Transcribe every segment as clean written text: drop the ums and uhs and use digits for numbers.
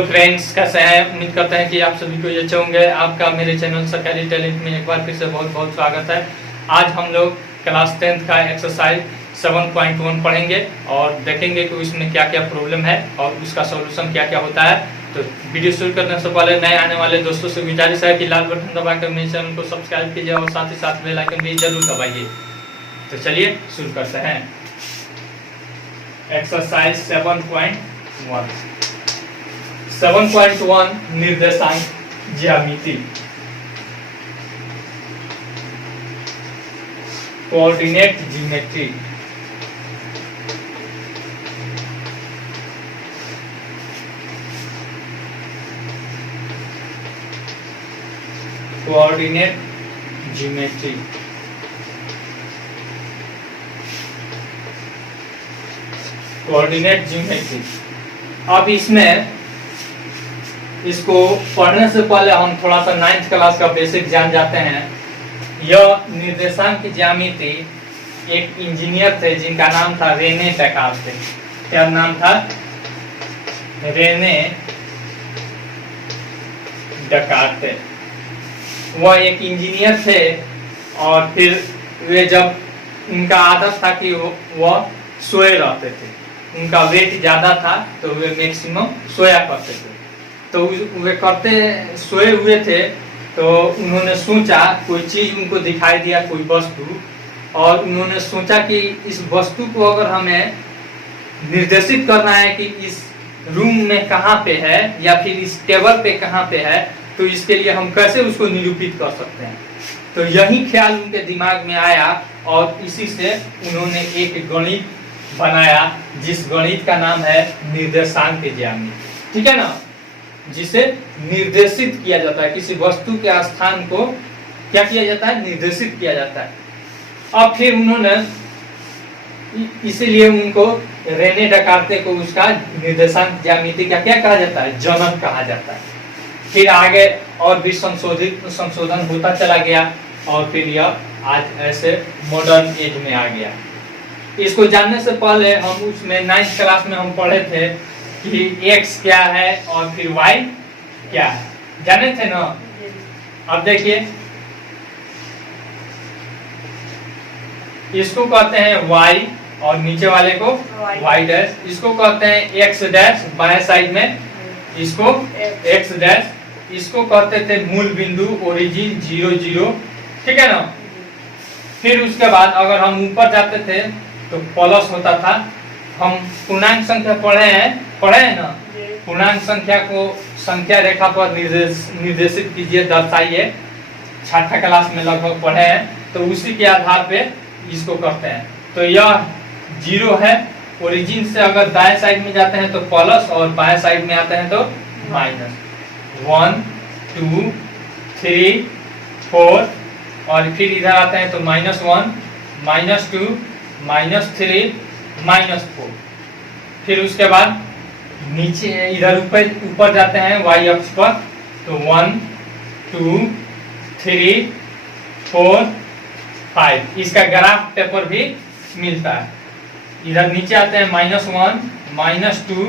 Hello friends, कैसे हैं? उम्मीद करते हैं कि आप सभी को ये अच्छे होंगे। आपका मेरे चैनल सरकारी टैलेंट में एक बार फिर से बहुत बहुत स्वागत है। आज हम लोग क्लास 10th का एक्सरसाइज 7.1 पढ़ेंगे और देखेंगे कि उसमें क्या क्या प्रॉब्लम है और उसका सॉल्यूशन क्या क्या होता है। तो वीडियो शुरू करने से पहले नए आने वाले दोस्तों से गुजारिश है कि लाल बटन दबाकर मेरे चैनल को सब्सक्राइब कीजिए और साथ ही साथ बेल आइकन भी जरूर दबाइए। तो चलिए शुरू करते हैं। एक्सरसाइज 7.1 निर्देशांक ज्यामिति, coordinate geometry. Coordinate geometry coordinate geometry. अब इसको पढ़ने से पहले हम थोड़ा सा 9th क्लास का बेसिक जान जाते हैं। यह निर्देशांक ज्यामिति एक इंजीनियर थे जिनका नाम था रेने डेकार्ते। क्या नाम था? रेने डेकार्ते। वह एक इंजीनियर थे और फिर वे जब उनका आदत था कि वह सोए रहते थे, उनका वेट ज्यादा था तो वे मैक्सिमम सोया करते थे। तो वे करते सोए हुए थे तो उन्होंने सोचा, कोई चीज उनको दिखाई दिया, कोई वस्तु, और उन्होंने सोचा कि इस वस्तु को अगर हमें निर्देशित करना है कि इस रूम में कहाँ पे है या फिर इस टेबल पे कहाँ पे है, तो इसके लिए हम कैसे उसको निरूपित कर सकते हैं। तो यही ख्याल उनके दिमाग में आया और इसी से उन्होंने एक गणित बनाया जिस गणित का नाम है निर्देशांक ज्यामिति। ठीक है ना? जिसे निर्देशित किया जाता है, किसी वस्तु के स्थान को क्या किया जाता है? निर्देशित किया जाता है। अब फिर उन्होंने इसीलिए उनको रेने डेकार्ते को उसका निर्देशांक ज्यामिति का क्या कहा जाता है? जनक कहा जाता है। फिर आगे और भी संशोधन होता चला गया और फिर यह आज ऐसे मॉडर्न एज में आ गया। इसको जानने से पहले हम उसमें 9th क्लास में हम पढ़े थे कि x क्या है और फिर y क्या है, जाने थे ना? अब देखिए, इसको कहते हैं y और नीचे वाले को y डैश, इसको कहते हैं x डैश बाएं साइड में, इसको x डैश, इसको कहते थे मूल बिंदु ओरिजिन 0 0। ठीक है ना? फिर उसके बाद अगर हम ऊपर जाते थे तो प्लस होता था। हम पूर्णांक संख्या पढ़े हैं ना? पूर्णांक संख्या को संख्या रेखा पर निर्देशित कीजिए, दर्शाइए। 6th क्लास में लगभग पढ़े हैं। तो उसी के आधार पे इसको करते हैं। तो यह 0 है। ओरिजिन से अगर दाएं साइड में जाते हैं तो प्लस और बाएं साइड में आते हैं तो माइनस। 1 2 3 4 और फिर इधर आते हैं तो -1 -2 -3 -4। फिर उसके बाद नीचे इधर ऊपर जाते हैं y अक्ष पर तो 1 2 3 4 5। इसका ग्राफ पेपर भी मिलता है। इधर नीचे आते हैं -1 -2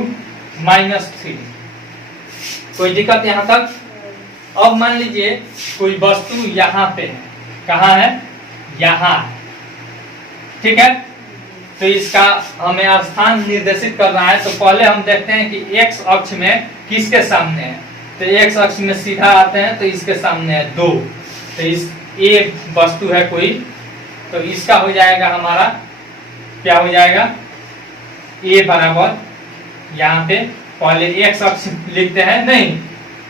-3। कोई दिक्कत यहाँ तक? अब मान लीजिए कोई वस्तु यहाँ पे है। कहाँ है? यहाँ। ठीक है? तो इसका हमें स्थान निर्देशित करना है। तो पहले हम देखते हैं कि x अक्ष में किसके सामने है। तो x अक्ष में सीधा आते हैं तो इसके सामने है 2। तो इस ए वस्तु है कोई, तो इसका हो जाएगा हमारा, क्या हो जाएगा? a बराबर, यहाँ पे पहले x अक्ष लिखते हैं, नहीं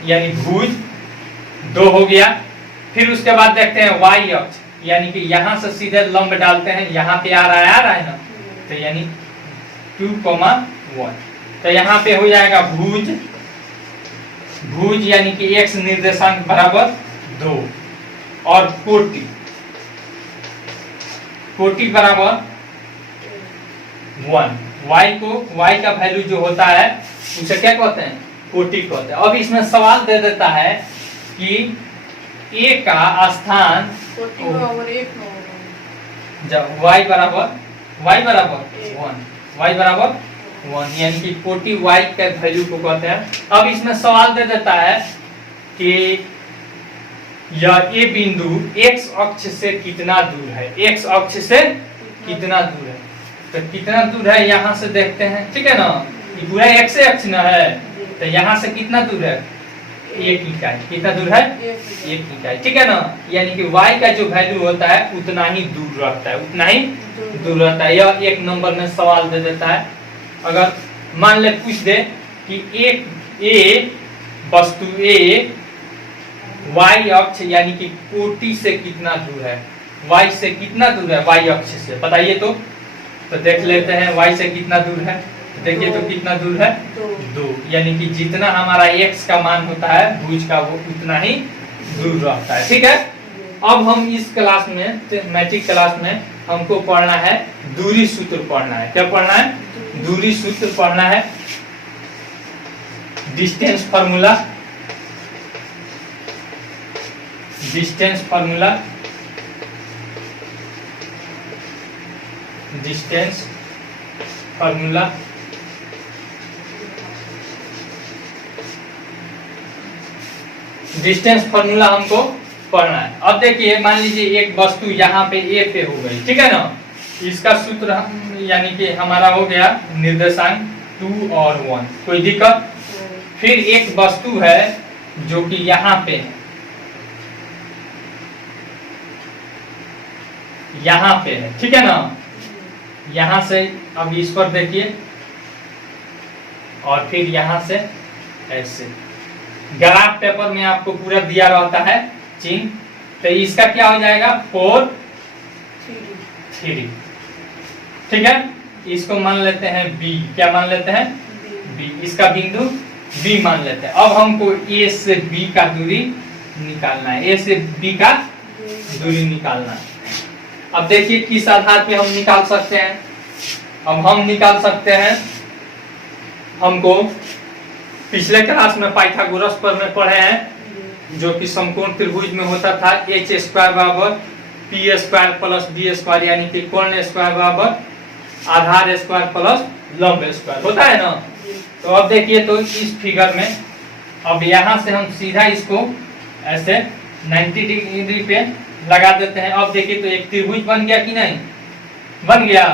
यानी भुज 2 हो गया। फिर उसके बाद देखते हैं y अक्ष, यानी कि यहाँ से सीधे लंब डालते हैं, यहाँ पे आ रहा है ना, तो यानी 2,1। तो यहाँ पे हो जाएगा भुज यानी कि x निर्देशांक बराबर 2 और कोटि बराबर 1। y का वैल्यू जो होता है उसे क्या कहते हैं? कोटि कहते हैं। अब इसमें सवाल दे देता है कि a का स्थान जब y बराबर 1, y बराबर 1, यानी कि 40y का वैल्यू को कहते हैं। अब इसमें सवाल दे देता है कि यह ए बिंदु x अक्ष से कितना दूर है, x अक्ष से कितना दूर है। तो कितना दूर है यहाँ से देखते हैं, ठीक है ना, ये पूरा x अक्ष न है, तो यहाँ से कितना दूर है, 1 इकाई। कितना दूर है, 1 इकाई, ठीक है ना। यानी कि y का जो वैल्यू होता है उतना ही दूर रहता है, उतना ही दूर रहता है। यह 1 नंबर में सवाल दे देता है। अगर मान ले पूछ दे कि एक वस्तु A y अक्ष यानी कि कोटि से कितना दूर है, y से कितना दूर है, y अक्ष से बताइए। तो देख लेते हैं y से कितना दूर है। देखिए तो कितना दूर है, 2, यानी कि जितना हमारा x का मान होता है भुज का वो उतना ही दूर रहता है, ठीक है। अब हम इस क्लास में, मैट्रिक क्लास में हमको पढ़ना है दूरी सूत्र पढ़ना है। क्या पढ़ना है, दूरी सूत्र पढ़ना है, distance formula, distance formula, distance formula. Distance formula हमको पढ़ना है। अब देखिए मान लीजिए एक वस्तु यहाँ पे ए पे हो गई, ठीक है ना। इसका सूत्र यानी कि हमारा हो गया निर्देशांक 2 और 1, कोई दिक्कत। फिर एक वस्तु है जो कि यहाँ पे है, यहाँ पे है, ठीक है ना। यहाँ से अब इस पर देखिए और फिर यहाँ से ऐसे ग्राफ पेपर में आपको पूरा दिया रहता है चिन्ह। तो इसका क्या हो जाएगा 4 3, ठीक है। इसको मान लेते हैं B, क्या मान लेते हैं B, इसका बिंदु B मान लेते हैं। अब हमको A से B का दूरी निकालना है, A से B का दूरी निकालना है। अब देखिए किस आधार पे हम निकाल सकते हैं। अब हम निकाल सकते हैं, हमको पिछले क्लास में पाइथागोरस पर में पढ़े हैं, जो कि समकोण त्रिभुज में होता था h स्क्वायर बराबर p square plus d square, यानी कि कोण स्क्वायर बराबर आधार स्क्वायर प्लस लंब स्क्वायर होता है ना। तो अब देखिए तो इस फिगर में अब यहाँ से हम सीधा इसको ऐसे 90 डिग्री पे लगा देते हैं। अब देखिए तो एक त्रिभुज बन गया कि नहीं, बन गया।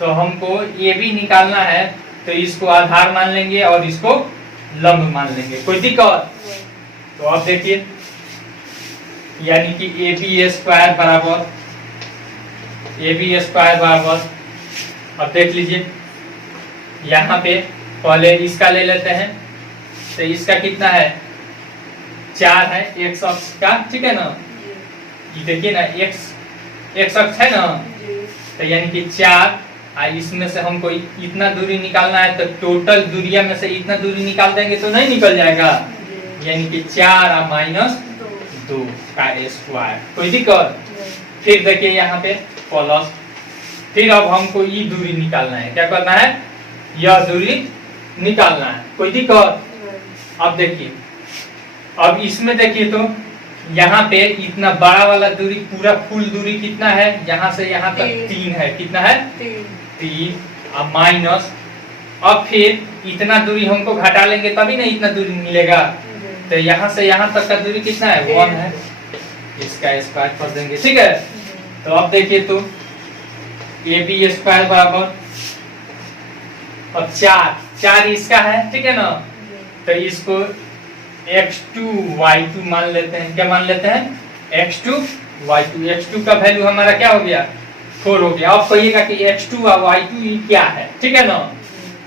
तो हमको ये भी निकालना है, तो इसको आधार मान लेंगे और इसको लंब मान लेंगे, कोई दिक्कत। तो अब देखिए यानी कि AB स्क्वायर बराबर अब देख लीजिए यहाँ पे पहले इसका ले लेते हैं। तो इसका कितना है, 4 है x अक्ष का, ठीक है ना। ये देखिए ना x अक्ष है ना, तो यानी कि 4, इसमें से हमको इतना दूरी निकालना है। तो टोटल दूरिया में से इतना दूरी निकाल देंगे तो नहीं निकल जाएगा, यानी कि 4 माइनस 2 का स्क्वायर, कोई दिक्कत। फिर देखिए यहाँ पे प्लस, फिर अब हमको ये दूरी निकालना है, क्या करना है, यह दूरी निकालना है, कोई दिक्कत। अब देखिए अब इसमें देखिए तो यहाँ पे इतना बड़ा वाला दूरी, पूरा फुल दूरी कितना है, यहाँ से यहाँ तक 3 है, कितना है 3 अब माइनस, अब फिर इतना दूरी हमको घटा लेंगे तभी ना इतना दूरी मिलेगा। तो यहाँ से यहाँ तक का दूरी कितना है, 1 है, इसका स्क्वायर कर देंगे, ठीक है। तो अब देखिए तो AB स्क्वायर बराबर अब 4 इसका है, ठीक है ना। तो इसको x2 y2 मान लेते हैं, क्या मान लेते हैं, x2 y2 का वैल्यू हमारा क्या हो गया, 4 हो गया। अब कहिएगा कि x2 और y2 क्या है, ठीक है ना।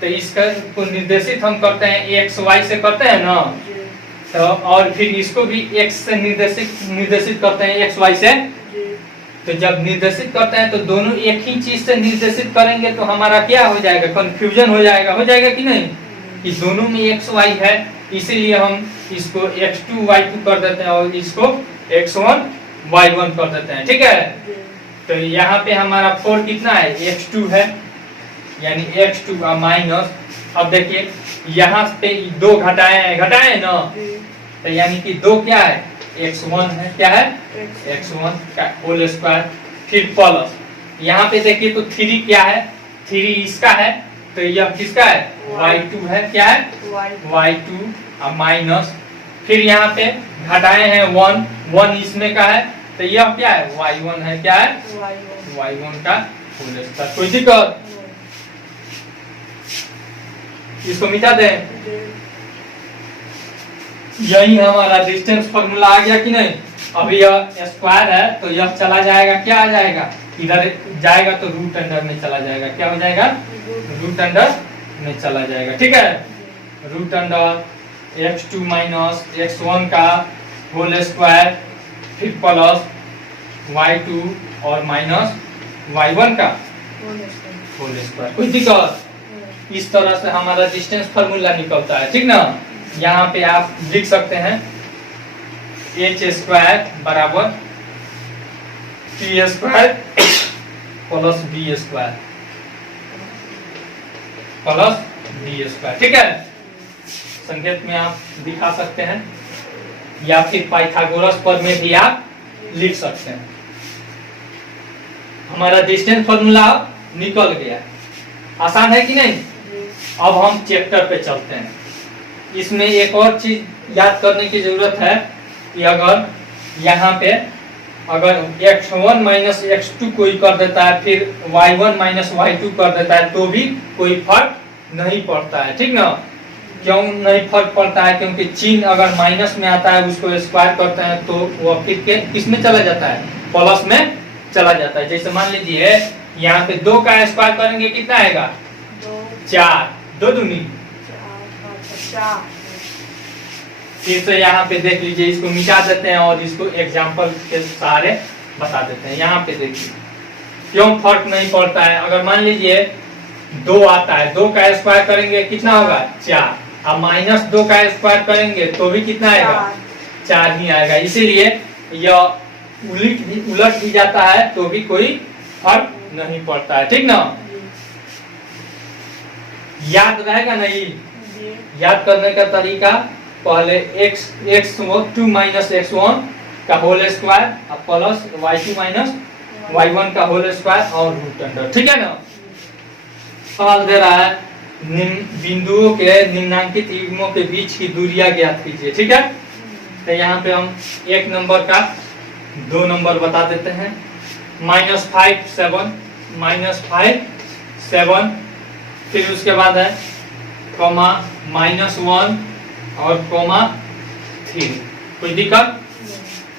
तो इसका को निर्देशित हम करते हैं x y से करते हैं ना, तो और फिर इसको भी x से निर्देशित करते हैं x y से। तो जब निर्देशित करते हैं तो दोनों एक ही चीज से निर्देशित करेंगे तो हमारा क्या हो जाएगा, कंफ्यूजन हो जाएगा कि नहीं, कि दोनों में x y है, इसीलिए हम इसको x2 y2 कर देते हैं और इसको x1 y1 कर देते हैं, ठीक है। तो यहाँ पे हमारा 4 कितना है, x2 है, यानी x2 माइनस, अब देखिए यहाँ पे 2 घटाए ना, तो यानी कि 2 क्या है, x1 है, क्या है, x1 का होल स्क्वायर, फिर प्लस यहाँ पे देखिए तो 3 क्या है, 3 इसका है, तो यह किसका है y2 है, क्या है y2 और माइनस, फिर यहाँ पे घटाए हैं 1 इसमें का है, तो यह क्या है y1 है, क्या है y1 का होल स्क्वायर। कोई दिक्कत? इसको मिटा दें। यही हमारा डिस्टेंस फॉर्मूला आ गया कि नहीं। अभी यह स्क्वायर है तो यह चला जाएगा, क्या आ जाएगा, इधर जाएगा तो रूट अंडर में चला जाएगा, क्या हो जाएगा रूट अंडर में चला जाएगा। ठीक है, root under x2 minus x1 का होल स्क्वायर, फिर प्लस y2 और माइनस y1 का होल स्क्वायर। कोई दिक्कत? इस तरह से हमारा डिस्टेंस फार्मूला निकलता है। ठीक ना, यहाँ पे आप लिख सकते हैं h स्क्वायर बराबर t square plus b square plus b square. ठीक है, संकेत में आप दिखा सकते हैं या फिर पाइथागोरस पर में भी आप लिख सकते हैं। हमारा डिस्टेंस फार्मूला निकल गया। आसान है कि नहीं? अब हम चैप्टर पे चलते हैं। इसमें एक और चीज याद करने की जरूरत है कि अगर यहाँ पे अगर x1 माइनस x2 कोई कर देता है, फिर y1 माइनस y2 कर देता है, तो भी कोई फर्क नहीं पड़ता है। ठीक ना, क्यों नहीं फर्क पड़ता है? क्योंकि चिन्ह अगर माइनस में आता है, उसको स्क्वायर करते हैं तो वो फिर के किसमें चला जाता है, प्लस में चला जाता है। जैसे मान लीजिए यहाँ पे 2 का स्क्वायर करेंगे कितना आएगा 4, 2 दूनी 4। फिर से यहाँ पे देख लीजिए, इसको मिटा देते हैं और इसको एग्जाम्पल के सहारे बता देते हैं। यहाँ पे देखिए क्यों फर्क नहीं पड़ता है। अगर मान लीजिए 2 आता है, 2 का स्क्वायर करेंगे कितना होगा 4, अब माइनस 2 का स्क्वायर करेंगे तो भी कितना आएगा 4 ही आएगा। इसीलिए यह उलट भी जाता है तो भी कोई फर्क नहीं पड़ता है। ठीक ना, याद रहेगा नहीं? याद करने का तरीका, पहले x2 माइनस x1 का whole square plus y2 minus y1 का होल स्क्वायर और रूट अंडर। ठीक है ना। सवाल दे रहा है बिंदुओं के निम्नांकित युग्मों के बीच की दूरियां ज्ञात कीजिए। ठीक है, तो यहाँ पे हम 1 नंबर का 2 नंबर बता देते हैं। -5 7 -5 7, फिर उसके बाद है कॉमा -1 और कॉमा 3। कोई दिक्कत?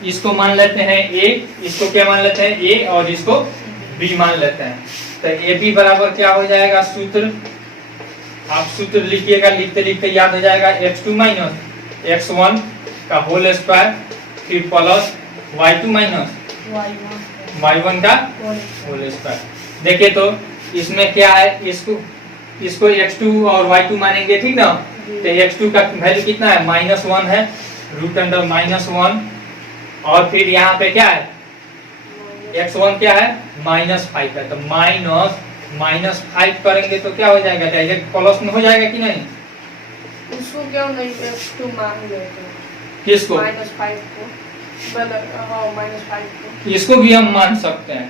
इसको मान लेते हैं a, इसको क्या मान लेते हैं a और इसको b मान लेते हैं। तो ab बराबर क्या हो जाएगा, सूत्र आप सूत्र लिखिएगा, लिखते लिखते याद हो जाएगा x2 माइनस x1 का होल स्क्वायर, फिर प्लस y2 माइनस y1 का होल स्क्वायर। देखिए तो इसमें क्या है, इसको x2 और y2 मानेंगे। ठीक ना, तो x2 का वैल्यू कितना है -1 है, रूट अंडर -1, और फिर यहाँ पे क्या है x1 क्या है -5 है, तो -5 करेंगे तो क्या हो जाएगा, डायरेक्ट प्लस में हो जाएगा कि नहीं? उसको क्यों नहीं x2 मान लेते? किसको? -5 को, -5 को इसको भी हम मान सकते हैं।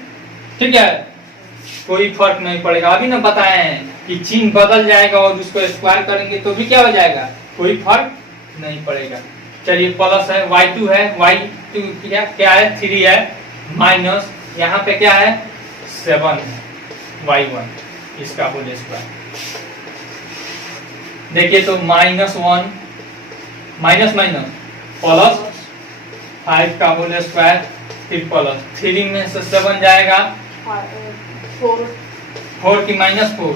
ठीक है, कोई फर्क नहीं पड़ेगा। अभी ना बताए हैं कि चिन्ह बदल जाएगा और उसको स्क्वायर करेंगे तो भी क्या हो जाएगा, कोई फर्क नहीं पड़ेगा। चलिए प्लस है, y2 है, y2 क्या है 3 है, माइनस यहाँ पे क्या है 7 है, y1 इसका होल स्क्वायर। देखिए तो -1 माइनस प्लस 5 का होल स्क्वायर, फिर प्लस 3 में से 7 जाएगा 4 की -4।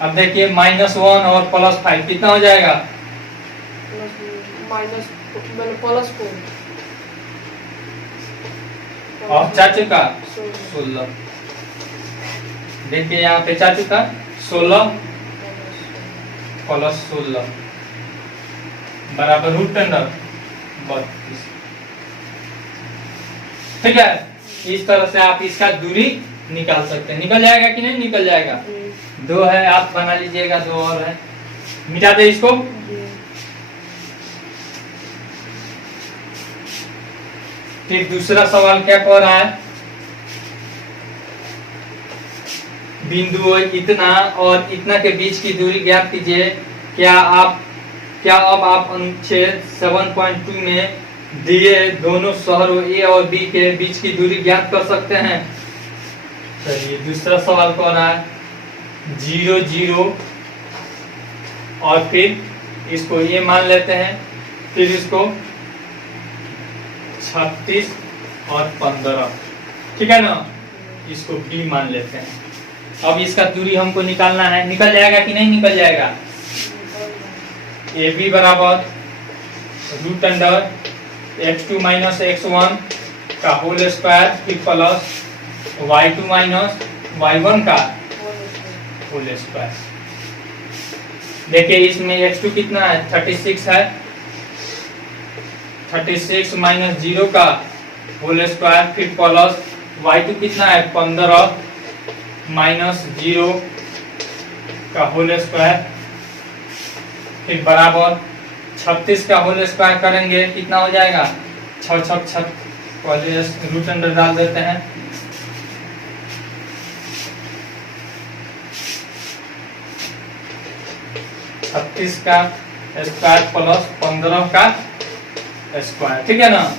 अब देखिए -1 और +5 कितना हो जाएगा, +4 और चाचू का 16। देखिए यहाँ पे चाचू का 16 + 16 बराबर रूट अंडर 32। ठीक है, इस तरह से आप इसका दूरी निकाल सकते हैं। निकल जाएगा कि नहीं निकल जाएगा? 2 है, आप बना लीजिएगा, 2 और है, मिटा दे इसको। फिर दूसरा सवाल क्या कह रहा है, बिंदु इतना और इतना के बीच की दूरी ज्ञात कीजिए। क्या अब आप अनुच्छेद 7.2 में दिए दोनों शहरों ए और बी के बीच की दूरी ज्ञात कर सकते हैं? चलिए दूसरा सवाल कौन रहा है? 0 0 और फिर इसको ये मान लेते हैं, फिर इसको 36 और 15, ठीक है ना, इसको बी मान लेते हैं। अब इसका दूरी हमको निकालना है, निकल जाएगा कि नहीं निकल जाएगा? ए बी बराबर root under x2 minus x1 का होल स्क्वायर फिर प्लस y2 माइनस y1 का होल स्क्वायर। देखिए इसमें x2 कितना है? 36 है, 36 माइनस 0 का होल स्क्वायर फिर प्लस y2 कितना है? 15 माइनस 0 का होल स्क्वायर फिर बराबर 36 का होल स्क्वायर करेंगे कितना हो जाएगा? 6 6 6, पहले रूट अंडर डाल देते हैं। छत्तीस का स्क्वायर प्लस 15 का स्क्वायर, ठीक है ना।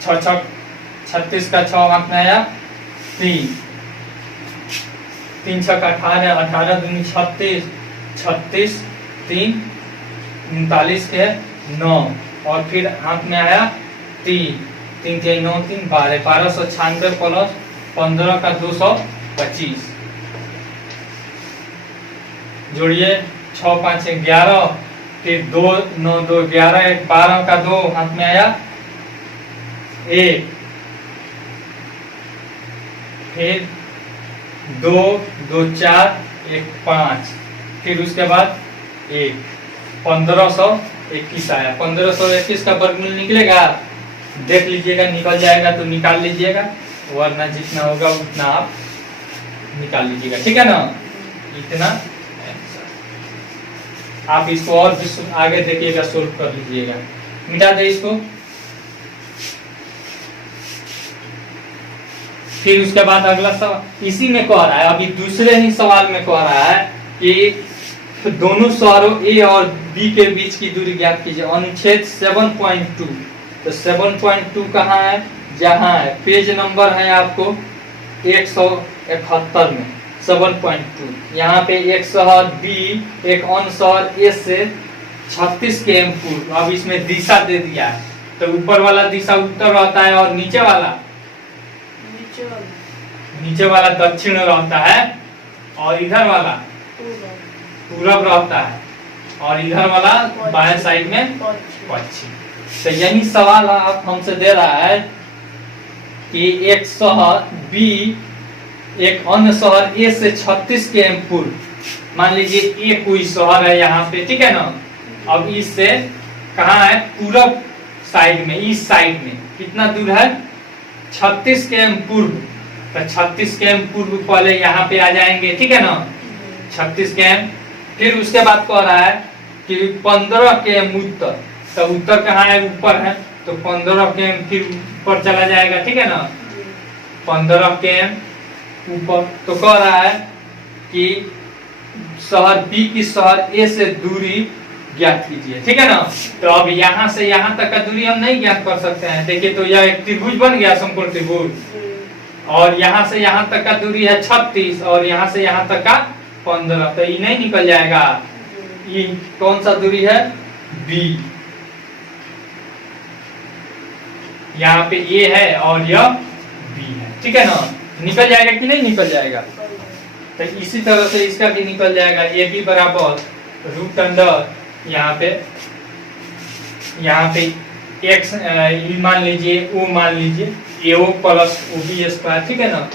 6 6, 36 का 6 हाथ में आया 3, 3 6 का 18, 18 दूनी 36, 36 3 39 के 9 और फिर हाथ में आया 3, 3 6 9 3 12, 1296 प्लस 15 का 225, जोड़िए 6 5 11, फिर 2 9 2 11, 12 का 2 हाथ में आया 1, फिर 2 2 4 1 5, फिर उसके बाद 1, 1521 आया। 1521 का वर्गमूल निकलेगा, देख लीजिएगा, निकल जाएगा तो निकाल लीजिएगा, वरना जितना होगा उतना आप निकाल लीजिएगा, ठीक है ना। इतना आप इसको और भी आगे देखिएगा, सोल्व कर लीजिएगा। मिटा दे इसको। फिर उसके बाद अगला सवाल इसी में कह रहा है, अभी दूसरे ही सवाल में कह रहा है कि दोनों शहरों ए और बी के बीच की दूरी ज्ञात कीजिए। अनुच्छेद 7.2, तो 7.2 कहाँ है? जहाँ है, पेज नंबर है आपको 171 में 7.2। यहाँ पे एक शहर बी एक अन्य शहर ए से 36 km पूर्व। अब इसमें दिशा दे दिया है, तो ऊपर वाला दिशा उत्तर रहता है और नीचे वाला दक्षिण रहता है, और इधर वाला पूरब रहता है, और इधर वाला बाएं साइड में पश्चिम। तो यही सवाल आप हमसे दे रहा है कि एक शहर बी एक अन्य शहर ए से 36 km पूर्व, मान लीजिए ए कोई शहर है यहाँ पे, ठीक है ना। अब इससे कहाँ है? पूरब साइड में, ईस्ट साइड में कितना दूर है? 36 km पूर्व। तो 36 km पूर्व पहले यहाँ पे आ जाएंगे, ठीक है ना, 36 km। फिर उसके बाद कह रहा है कि 15 km उत्तर, तो उत्तर कहाँ है? ऊपर है, तो 15 km फिर ऊपर चला जाएगा, ठीक है ना, 15 km ऊपर। तो कह रहा है कि शहर बी की शहर ए से दूरी ज्ञात कीजिए, ठीक है ना। तो अब यहाँ से यहाँ तक का दूरी हम नहीं ज्ञात कर सकते हैं। देखिए तो यह एक त्रिभुज बन गया, समकोण त्रिभुज, और यहाँ से यहाँ तक का दूरी है 36 और यहाँ से यहाँ तक का 15, तो ये नहीं निकल जाएगा। ये कौन सा दूरी है? बी। यहाँ पे ए है और यह बी है, ठीक है ना। निकल जाएगा कि नहीं निकल जाएगा? तो इसी तरह से इसका भी निकल जाएगा। ए बी बराबर रूट अंडर यहाँ पे एक्स मान लीजिए, ओ मान लीजिए, AO plus O B square, ठीक है ना,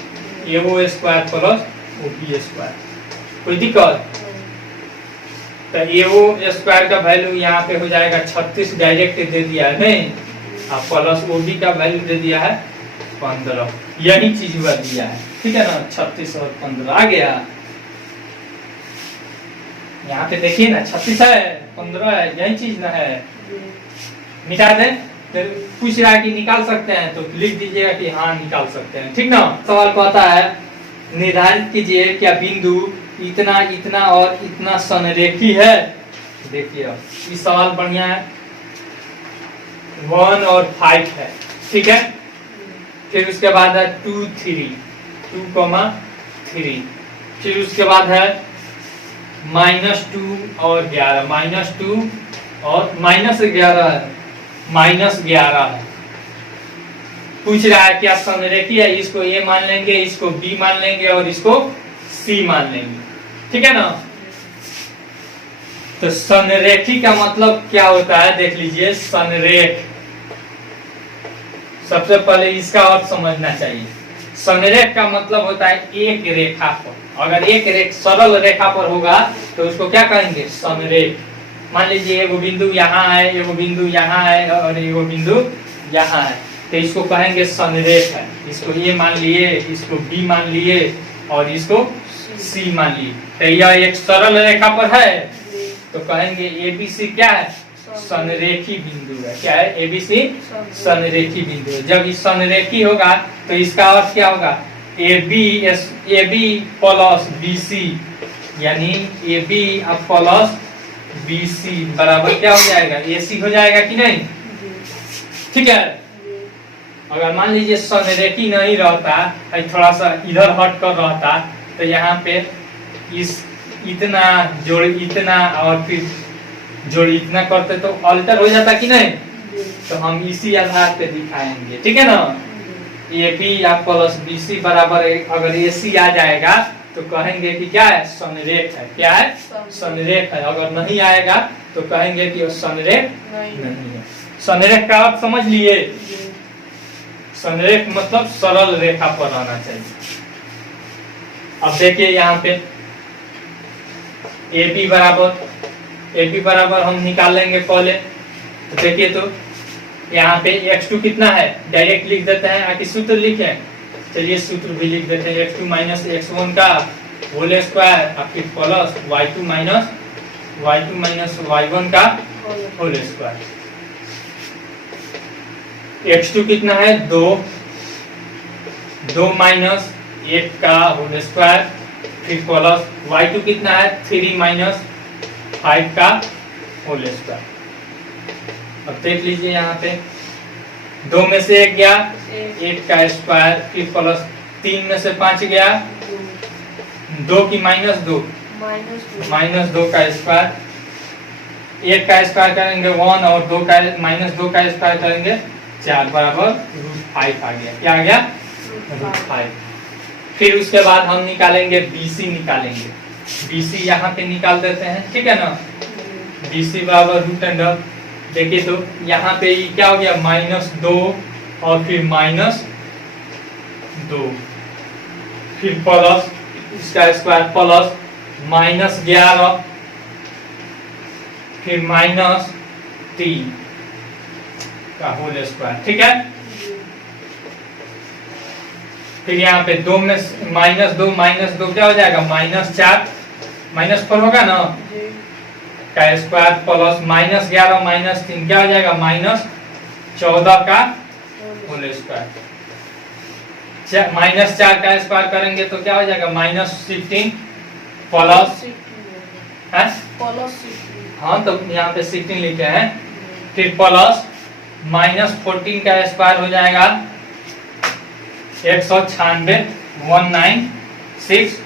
AO square plus O B square. कोई दिक्कत? तो एओ स्क्वायर का वैल्यू यहाँ पे हो जाएगा 36, डायरेक्ट दे दिया है नहीं, और प्लस ओ बी का वैल्यू दे दिया है 15। यही चीज हुआ दिया है, ठीक है ना, 36 और 15 आ गया। यहाँ पे देखिए ना, 36 है 15 है, यही चीज ना है। मिटा दे। फिर पूछ रहा है कि निकाल सकते हैं, तो लिख दीजिएगा कि हाँ निकाल सकते हैं, ठीक ना। सवाल कहता है निर्धारित कीजिए क्या बिंदु इतना इतना और इतना संरेखी है। देखिए ये सवाल बढ़िया है। 1 और 5 है, ठीक है। फिर उसके बाद है 2 3 2,3। फिर उसके बाद है -2 और 11, -2 और -11 है, -11 है। पूछ रहा है क्या संरेखी है, इसको ए मान लेंगे, इसको बी मान लेंगे और इसको सी मान लेंगे, ठीक है ना। तो संरेखी का मतलब क्या होता है देख लीजिए। संरेख, सबसे पहले इसका अर्थ समझना चाहिए। संरेख का मतलब होता है एक रेखा पर। अगर एक सरल रेखा पर होगा तो उसको क्या कहेंगे, संरेख। मान लीजिए एगो बिंदु यहाँ है, एगो बिंदु यहाँ है और एगो बिंदु यहाँ है, तो इसको कहेंगे संरेख है। इसको ए मान लिए, इसको बी मान लिए और इसको सी मान लिए। तो यह एक सरल रेखा पर है तो कहेंगे एबीसी क्या है, संरेखी बिंदु है। क्या है, एबीसी संरेखी बिंदु है। जब ये संरेखी होगा तो इसका अर्थ क्या होगा, AB प्लस BC, यानी AB प्लस BC बराबर क्या हो जाएगा, AC हो जाएगा कि नहीं, ठीक है। अगर मान लीजिए संरेखी नहीं रहता, थोड़ा सा इधर हट कर रहता, तो यहाँ पे इस इतना जोड़ इतना और फिर जोड़ इतना करते तो अल्टर हो जाता कि नहीं। तो हम इसी आधार पे दिखाएंगे, ठीक है ना। AB प्लस BC बराबर अगर AC आ जाएगा तो कहेंगे कि क्या है, संरेख है। क्या है, संरेख है। अगर नहीं आएगा तो कहेंगे कि वो संरेख नहीं है। संरेख का आप समझ लिए। संरेख मतलब सरल रेखा पर रहना चाहिए। अब देखिए यहाँ पे AB बराबर हम निकाल लेंगे पहले। तो देखिए तो यहाँ पे x2 कितना है, डायरेक्ट लिख देते हैं, आके सूत्र लिखें। चलिए सूत्र भी लिख देते हैं, x2 माइनस x1 का होल स्क्वायर और फिर प्लस y2 माइनस y1 का होल स्क्वायर। x2 कितना है, 2 माइनस 1 का होल स्क्वायर, फिर प्लस y2 कितना है, 3 माइनस 5 का होल स्क्वायर। अब देख लीजिए यहाँ पे 2 में से 1 गया, 1 का स्क्वायर, फिर प्लस 3 में से 5 गया, 2 की -2 का स्क्वायर, 1 का स्क्वायर करेंगे 1 और 2 का स्क्वायर करेंगे 4 बराबर √5 आ गया। क्या आ गया, √5। फिर उसके बाद हम निकालेंगे BC निकालेंगे। BC यहाँ पे निकाल देते हैं, ठीक है ना। BC बराबर √2। देखिए तो यहाँ पे क्या हो गया, -2 और फिर -2, फिर प्लस इसका स्क्वायर प्लस -11, फिर -3 का होल स्क्वायर, ठीक है। फिर यहाँ पे 2 में -2 क्या हो जाएगा, -4 होगा ना का स्क्वायर प्लस -11 -3 क्या हो जाएगा, -14 का होल स्क्वायर। -4 का स्क्वायर करेंगे तो क्या हो जाएगा, -16 प्लस हाँ तो यहाँ पे 16 लिखे हैं, फिर प्लस -14 का स्क्वायर हो जाएगा 196, 196,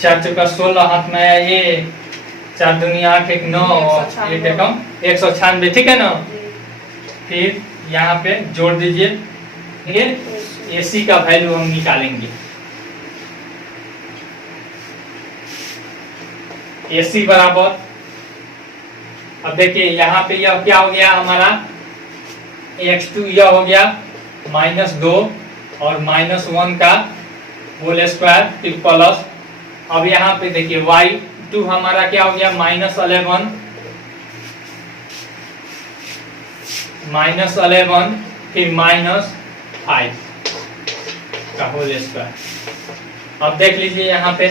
4 चौका 16, हाथ में आया ये, 4 दूनी 8, 1 9 और 1 एकम 196, ठीक है ना। फिर यहाँ पे जोड़ दीजिए, ये AC का वैल्यू हम निकालेंगे। AC बराबर, अब देखिए यहाँ पे यह क्या हो गया हमारा, x2 यह हो गया -2 और -1 का होल स्क्वायर, फिर प्लस, अब यहाँ पे देखिए y2 हमारा क्या हो गया, -11 फिर -5 का होल स्क्वायर। अब देख लीजिए यहाँ पे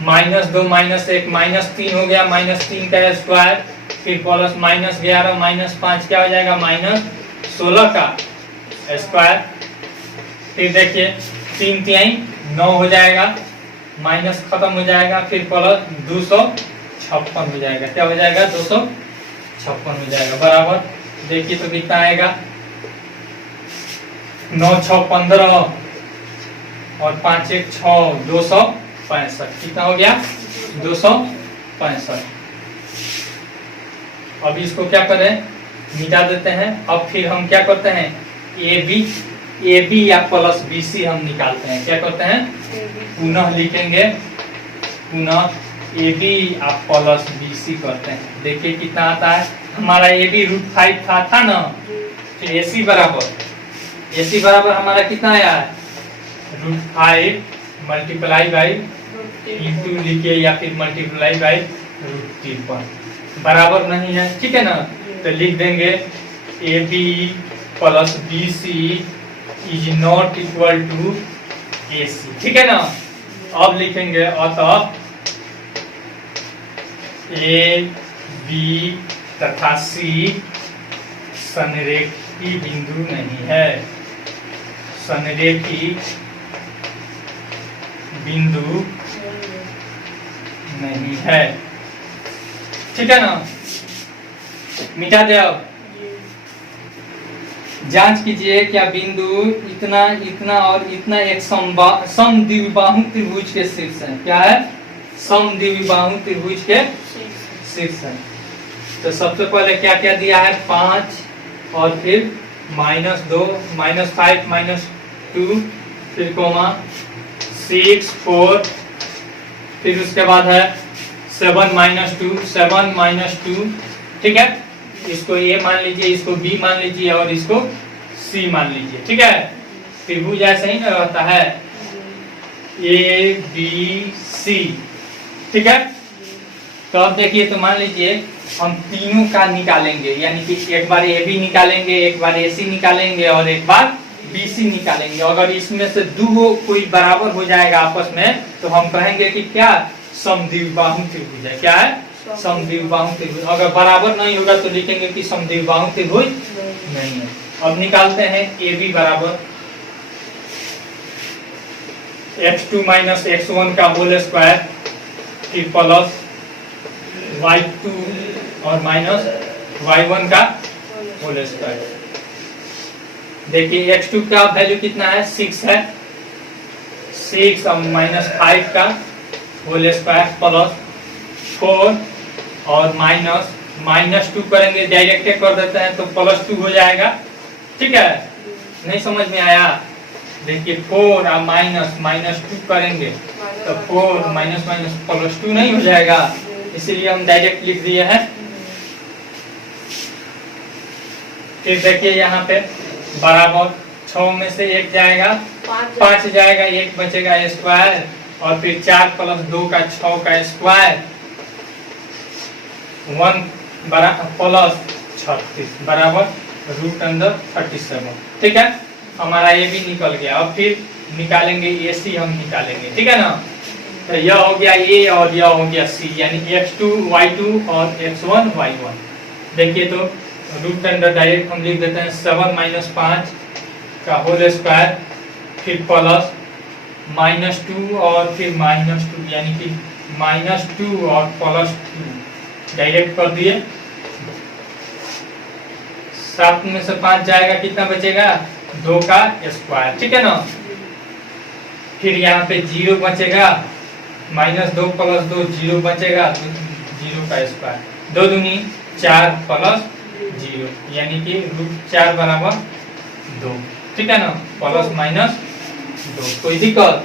-2 -1 -3 हो गया, -3 का स्क्वायर, फिर प्लस -11 -5 क्या हो जाएगा, -16 का स्क्वायर। फिर देखिए 3 तिहाई 9 हो जाएगा, माइनस खत्म हो जाएगा, फिर प्लस 256 हो जाएगा। क्या हो जाएगा? 256 हो जाएगा। बराबर देखिए तो कितना आएगा? 9 6 15 और 5 1 6, 265। कितना हो गया? 265। अब इसको क्या करें? मिटा देते हैं। अब फिर हम क्या करते हैं? ए बी या प्लस बी सी हम निकालते हैं। क्या करते हैं? पुनः लिखेंगे, पुनः ए बी या प्लस बी सी करते हैं। देखिए कितना आता है हमारा। ए बी √5 था ना, फिर ए सी बराबर हमारा कितना आया है? √5 मल्टीप्लाई बाई इंटू लिखिए या फिर मल्टीप्लाई बाई √3 बराबर नहीं है, ठीक है ना? तो लिख देंगे A B plus B C is not equal to A C, ठीक है ना? अब लिखेंगे अतः ए बी तथा सी संरेखी बिंदु नहीं है, संरेखी बिंदु नहीं है, ठीक है ना? मिटा दे। अब जांच कीजिए क्या बिंदु इतना इतना और इतना एक समद्विबाहु त्रिभुज के शीर्ष है। क्या है? समद्विबाहु त्रिभुज के शीर्ष है। तो सबसे पहले क्या क्या दिया है? 5 और फिर -2 -5 -2 फिर कोमा 6 4, फिर उसके बाद है 7 -2, ठीक है? इसको ए मान लीजिए, इसको बी मान लीजिए और इसको सी मान लीजिए, ठीक है? त्रिभुज ऐसे ही ना रहता है, ए बी सी, ठीक है? तो अब देखिए, तो मान लीजिए हम तीनों का निकालेंगे, यानी कि एक बार ए बी निकालेंगे, एक बार ए सी निकालेंगे और एक बार बी सी निकालेंगे। अगर इसमें से दो कोई बराबर हो जाएगा आपस में, तो हम कहेंगे कि क्या? समद्विबाहु त्रिभुज है। क्या है? समद्विबाहु त्रिभुज। अगर बराबर नहीं होगा तो लिखेंगे कि समद्विबाहु त्रिभुज नहीं है। अब निकालते हैं ए बी बराबर x2 - x1 का होल स्क्वायर, फिर प्लस y2 और माइनस y1 का होल स्क्वायर। देखिए x2 का वैल्यू कितना है? 6 है, 6 और -5 का होल स्क्वायर प्लस 4 और -2 करेंगे, डायरेक्ट कर देते हैं तो +2 हो जाएगा, ठीक है? नहीं समझ में आया? देखिए 4 और -2 करेंगे तो 4 +2 नहीं हो जाएगा, इसीलिए हम डायरेक्ट लिख दिए हैं। फिर देखिए यहाँ पे बराबर 6 में से 1 जाएगा, 5 जाएगा, 1 बचेगा स्क्वायर, और फिर 4 + 2 का 6 का स्क्वायर, 1 +36 बराबर √37, ठीक है? हमारा ये भी निकल गया। अब फिर निकालेंगे ए सी, हम निकालेंगे, ठीक है ना? तो यह हो गया ए और यह हो गया सी, यानी x2 y2 और x1 y1। देखिए तो √10 डायरेक्ट हम लिख देते हैं 7 - 5 का होल स्क्वायर, फिर प्लस -2 और फिर -2, यानी कि -2 और +2 डायरेक्ट कर दिए। 7 में से 5 जाएगा, कितना बचेगा? 2 का स्क्वायर, ठीक है ना? फिर यहाँ पे 0 बचेगा, -2 + 2 0 बचेगा, 0 का स्क्वायर, 2 दूनी 4 + 0, यानी कि √4 बराबर 2, ठीक है ना? ±2। कोई दिक्कत?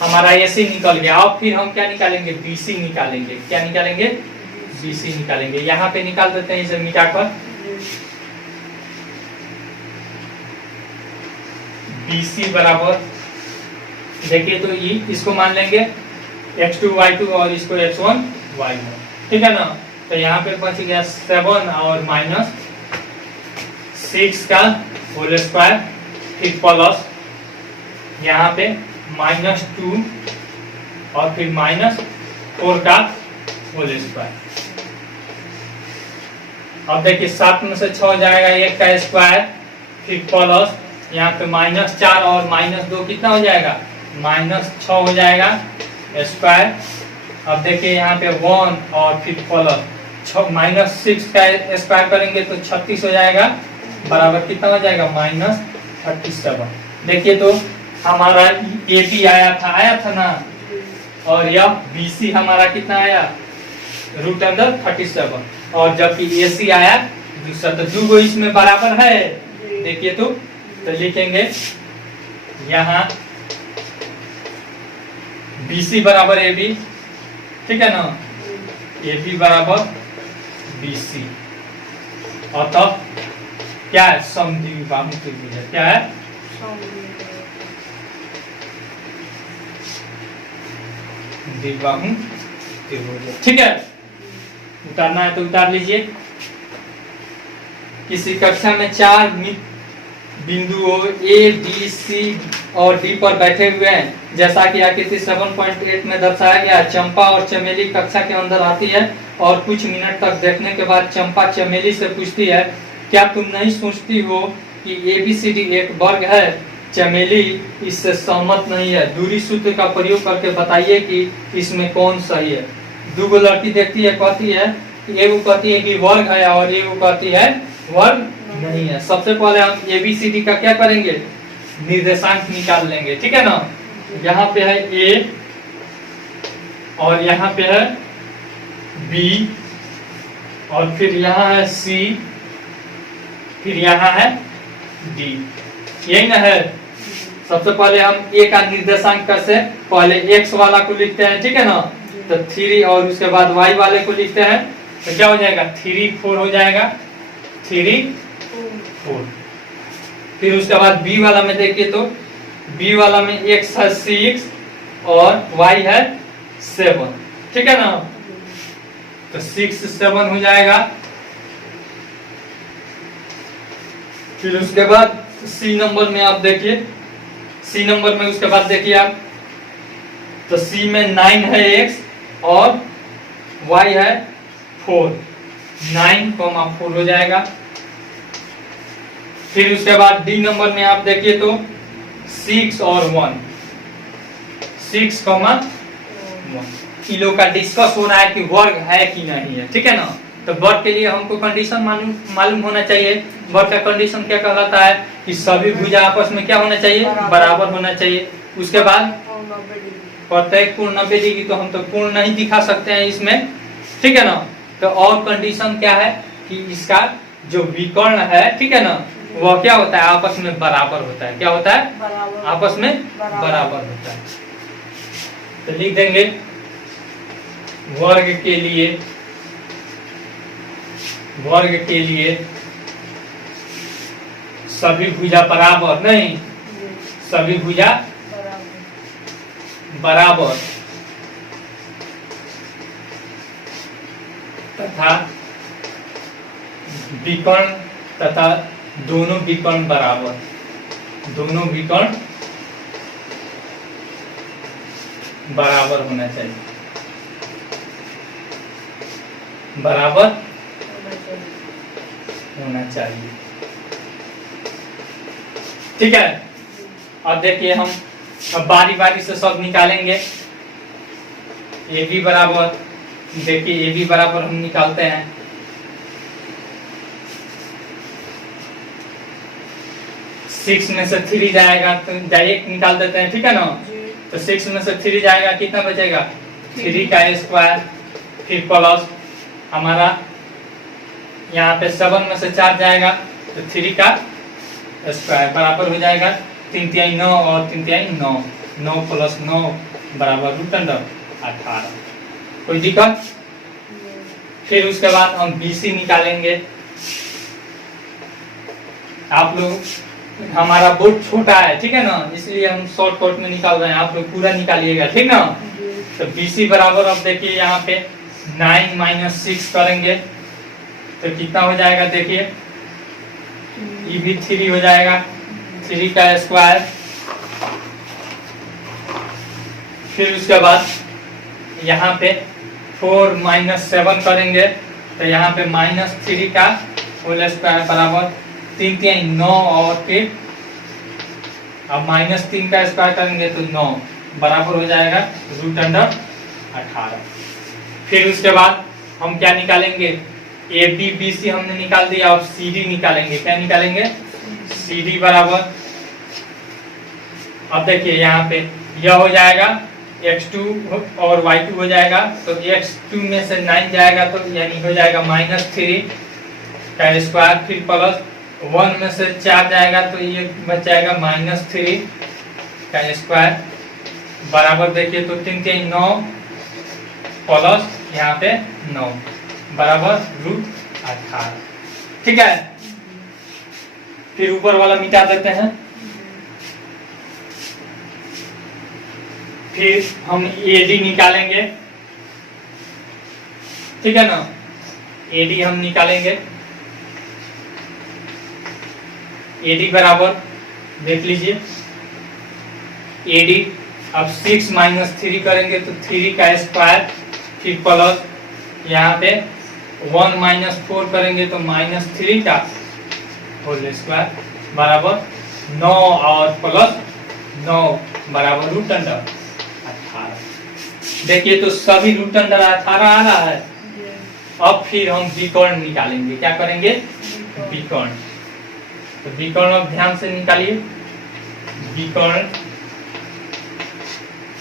हमारा एसी निकल गया। अब फिर हम क्या निकालेंगे? बीसी निकालेंगे। क्या निकालेंगे? बीसी निकालेंगे। यहाँ पे निकाल देते हैं इसे मिटाकर। बीसी बराबर, देखिए तो ये इसको मान लेंगे x2 y2 और इसको x1 y1, ठीक है ना? तो यहाँ पे बच गया 7 और -6 का होल स्क्वायर, फिर प्लस यहाँ पे -2 और फिर -4 का होल स्क्वायर। अब देखिए 7 में से 6 जाएगा, 1 का स्क्वायर, फिर प्लस यहाँ पे -4 और -2 कितना हो जाएगा? -6 हो जाएगा स्क्वायर। अब देखिए यहाँ पे 1 और फिर प्लस -6 का स्क्वायर करेंगे तो 36 हो जाएगा, बराबर कितना हो जाएगा -37। देखिए तो हमारा ए बी आया था ना, और यह बी सी हमारा कितना आया √37, और जबकि ए सी आया दूसरा, तो दो इसमें बराबर है। देखिए तो लिखेंगे यहाँ बी सी बराबर ए बी, ठीक है ना, ए बी बराबर बी सी, और तब क्या है समद्विबाहु त्रिभुज है। क्या है द्विबाहु त्रिभुज है, ठीक है। उतारना है तो उतार लीजिए। किसी कक्षा में 4 बिंदुओं ए बी सी और डी पर बैठे हुए हैं, जैसा कि आकृति 7.8 में दर्शाया गया। चंपा और चमेली कक्षा के अंदर आती है और कुछ मिनट तक देखने के बाद चंपा चमेली से पूछती है, क्या तुम नहीं सोचती हो कि ABCD एक वर्ग है? चमेली इससे सहमत नहीं है। दूरी सूत्र का प्रयोग करके बताइए कि इसमें कौन सही है। दो लड़की देखती है, कहती है, एगो कहती है कि वर्ग है और एगो कहती है वर्ग नहीं है। सबसे पहले हम ABCD का क्या करेंगे, निर्देशांक निकाल लेंगे, ठीक है ना। यहाँ पे है A और यहाँ पे है B, और फिर यहाँ है C, फिर यहाँ है D, यही ना है। सबसे पहले हम A का निर्देशांक कैसे, पहले X वाला को लिखते हैं, ठीक है ना, तो 3, और उसके बाद Y वाले को लिखते हैं, तो क्या हो जाएगा 3 4 हो जाएगा, 3 4। फिर उसके बाद B वाला में देखिए तो B वाला में X है 6 और Y है 7, ठीक है ना, तो 6 7 हो जाएगा। फिर उसके बाद C नंबर में आप देखिए, C नंबर में उसके बाद देखिए आप, तो C में 9 है X और Y है 4, 9,4 हो जाएगा। फिर उसके बाद D नंबर में आप देखिए तो 6 और 1, 6,1। इन लोग का डिस्कस हो रहा है कि वर्ग है कि नहीं है, ठीक है ना। तो वर्ग के लिए हमको कंडीशन मालूम होना चाहिए। वर्ग का कंडीशन क्या कहलाता है कि सभी भुजा आपस में क्या होना चाहिए, बराबर होना चाहिए। उसके बाद प्रत्येक पूर्ण 90 डिग्री, तो हम तो पूर्ण नहीं दिखा सकते हैं इसमें, ठीक है ना। तो और कंडीशन क्या है कि इसका जो विकर्ण है, ठीक है ना, वह क्या होता है, आपस में बराबर होता है। क्या होता है, आपस में बराबर होता है। तो लिख देंगे वर्ग के लिए सभी भुजा बराबर, नहीं, सभी भुजा बराबर तथा विकर्ण तथा दोनों विकर्ण बराबर, दोनों विकर्ण बराबर होना चाहिए, बराबर होना चाहिए, ठीक है। अब देखिए हम अब बारी बारी से सब निकालेंगे। ए बी बराबर, देखिए ए बी बराबर हम निकालते हैं, सिक्स में से 3 जाएगा तो डायरेक्ट निकाल देते हैं, ठीक है ना। तो 6 में से 3 जाएगा, कितना बचेगा 3 का स्क्वायर, फिर प्लस हमारा यहाँ पे 7 में से 4 जाएगा तो 3 का स्क्वायर बराबर हो जाएगा 3 तिहाई 9 और 3 तिहाई 9, 9 + 9 बराबर √18। कोई दिक्कत। फिर उसके बाद हम BC निकालेंगे। आप लोग, हमारा बोर्ड छोटा है, ठीक है ना, इसलिए हम शॉर्टकट में निकाल रहे हैं, आप लोग पूरा निकालिएगा, ठीक ना। तो BC बराबर, अब देखिए यहाँ पे 9 - 6 करेंगे तो कितना हो जाएगा, देखिए ये भी 3 हो जाएगा, 3 का स्क्वायर। फिर उसके बाद यहाँ पे 4 - 7 करेंगे तो यहाँ पे -3 का होल स्क्वायर बराबर 3 तिहाई 9 और फिर अब -3 का स्क्वायर करेंगे तो 9 बराबर हो जाएगा √18। फिर उसके बाद हम क्या निकालेंगे, ए बी बी सी हमने निकाल दिया, अब सी डी निकालेंगे। क्या निकालेंगे, सी डी बराबर, अब देखिए यहाँ पे यह हो जाएगा x2 और y2 हो जाएगा, तो x2 में से 9 जाएगा तो यानी हो जाएगा -3 का स्क्वायर, फिर प्लस 1 में से 4 जाएगा तो ये बच जाएगा -3 का स्क्वायर, बराबर देखिए तो 3 3 9 प्लस यहाँ पे 9 बराबर √18। ठीक है, फिर ऊपर वाला मिटा देते हैं। फिर हम एडी निकालेंगे, ठीक है ना, एडी हम निकालेंगे। एडी बराबर देख लीजिए, एडी अब 6 - 3 करेंगे तो 3 का स्क्वायर, फिर प्लस यहाँ पे 1 - 4 करेंगे तो -3 का होल स्क्वायर बराबर 9 और प्लस 9 बराबर √18। देखिए तो सभी √18 आ रहा है। अब फिर हम विकर्ण निकालेंगे। क्या करेंगे, विकर्ण। तो विकर्ण अब ध्यान से निकालिए, विकर्ण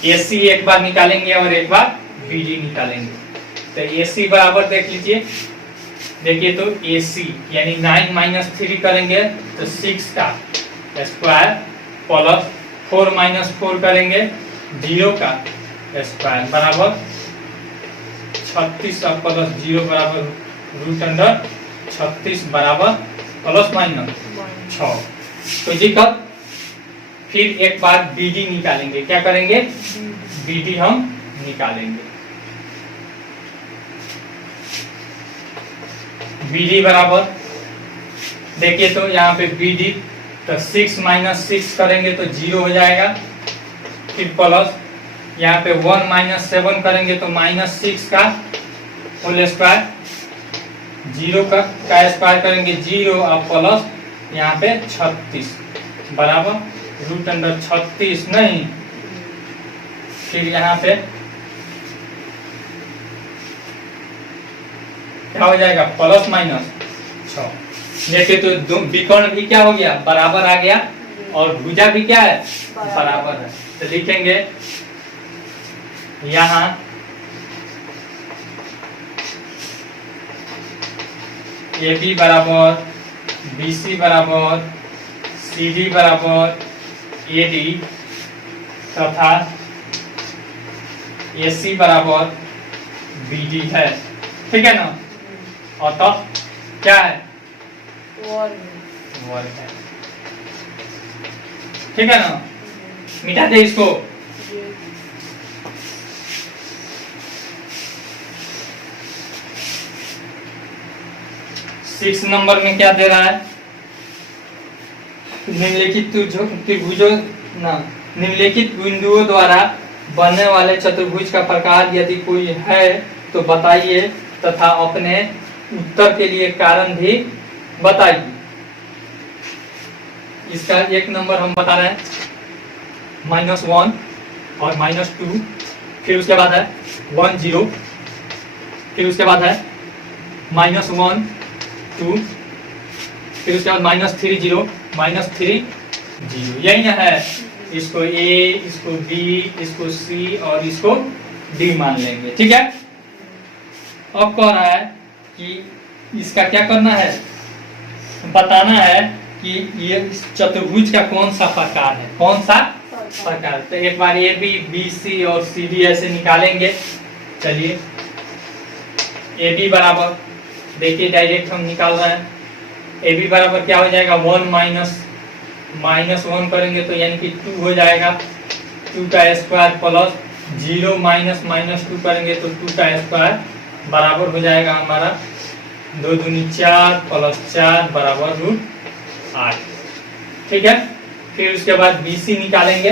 AC एक बार निकालेंगे और एक बार BD निकालेंगे। तो AC बराबर देख लीजिए, देखिए तो AC यानी 9 - 3 करेंगे तो 6 का स्क्वायर, प्लस 4 - 4 करेंगे 0 का स्क्वायर बराबर 36 और प्लस 0 बराबर √36 बराबर ±6। तो जी कब फिर एक बार BD निकालेंगे। क्या करेंगे, BD हम निकालेंगे। BD बराबर देखिए तो यहाँ पे BD तो 6 - 6 करेंगे तो 0 हो जाएगा, फिर प्लस यहाँ पे 1 - 7 करेंगे तो -6 का होल स्क्वायर, 0 का स्क्वायर करेंगे 0 और प्लस यहाँ पे 36 बराबर √36 नहीं, फिर यहाँ पे क्या हो जाएगा +-6। देखिए तो विकर्ण भी क्या हो गया, बराबर आ गया, और भुजा भी क्या है, बराबर है। तो लिखेंगे यहाँ AB बराबर BC बराबर CD बराबर AD तथा AC बराबर BD है। ठीक है ना, और तब क्या है, वर्ग है। ठीक है ना, मिटा दे इसको। 6 नंबर में क्या दे रहा है, निम्नलिखित त्रिभुजों निम्नलिखित बिंदुओं द्वारा बनने वाले चतुर्भुज का प्रकार यदि कोई है तो बताइए तथा अपने उत्तर के लिए कारण भी बताइए। इसका 1 नंबर हम बता रहे हैं -1 और -2, फिर उसके बाद है 1 0, फिर उसके बाद है -1 2, फिर उसके बाद -3 0 -3 0। यही ना है, इसको A, इसको B, इसको C और इसको D मान लेंगे। ठीक है, अब कह रहा है कि इसका क्या करना है, बताना है कि ये चतुर्भुज का कौन सा प्रकार है, कौन सा प्रकार। तो एक बार AB BC और CD ऐसे निकालेंगे। चलिए AB बराबर देखिए डायरेक्ट हम निकाल रहे हैं, AB बराबर क्या हो जाएगा 1 -1 करेंगे तो यानी कि 2 हो जाएगा, 2 का स्क्वायर प्लस 0 -2 करेंगे तो 2 का स्क्वायर बराबर हो जाएगा हमारा 2 दूनी 4 प्लस 4 बराबर √8। ठीक है, फिर उसके बाद BC निकालेंगे।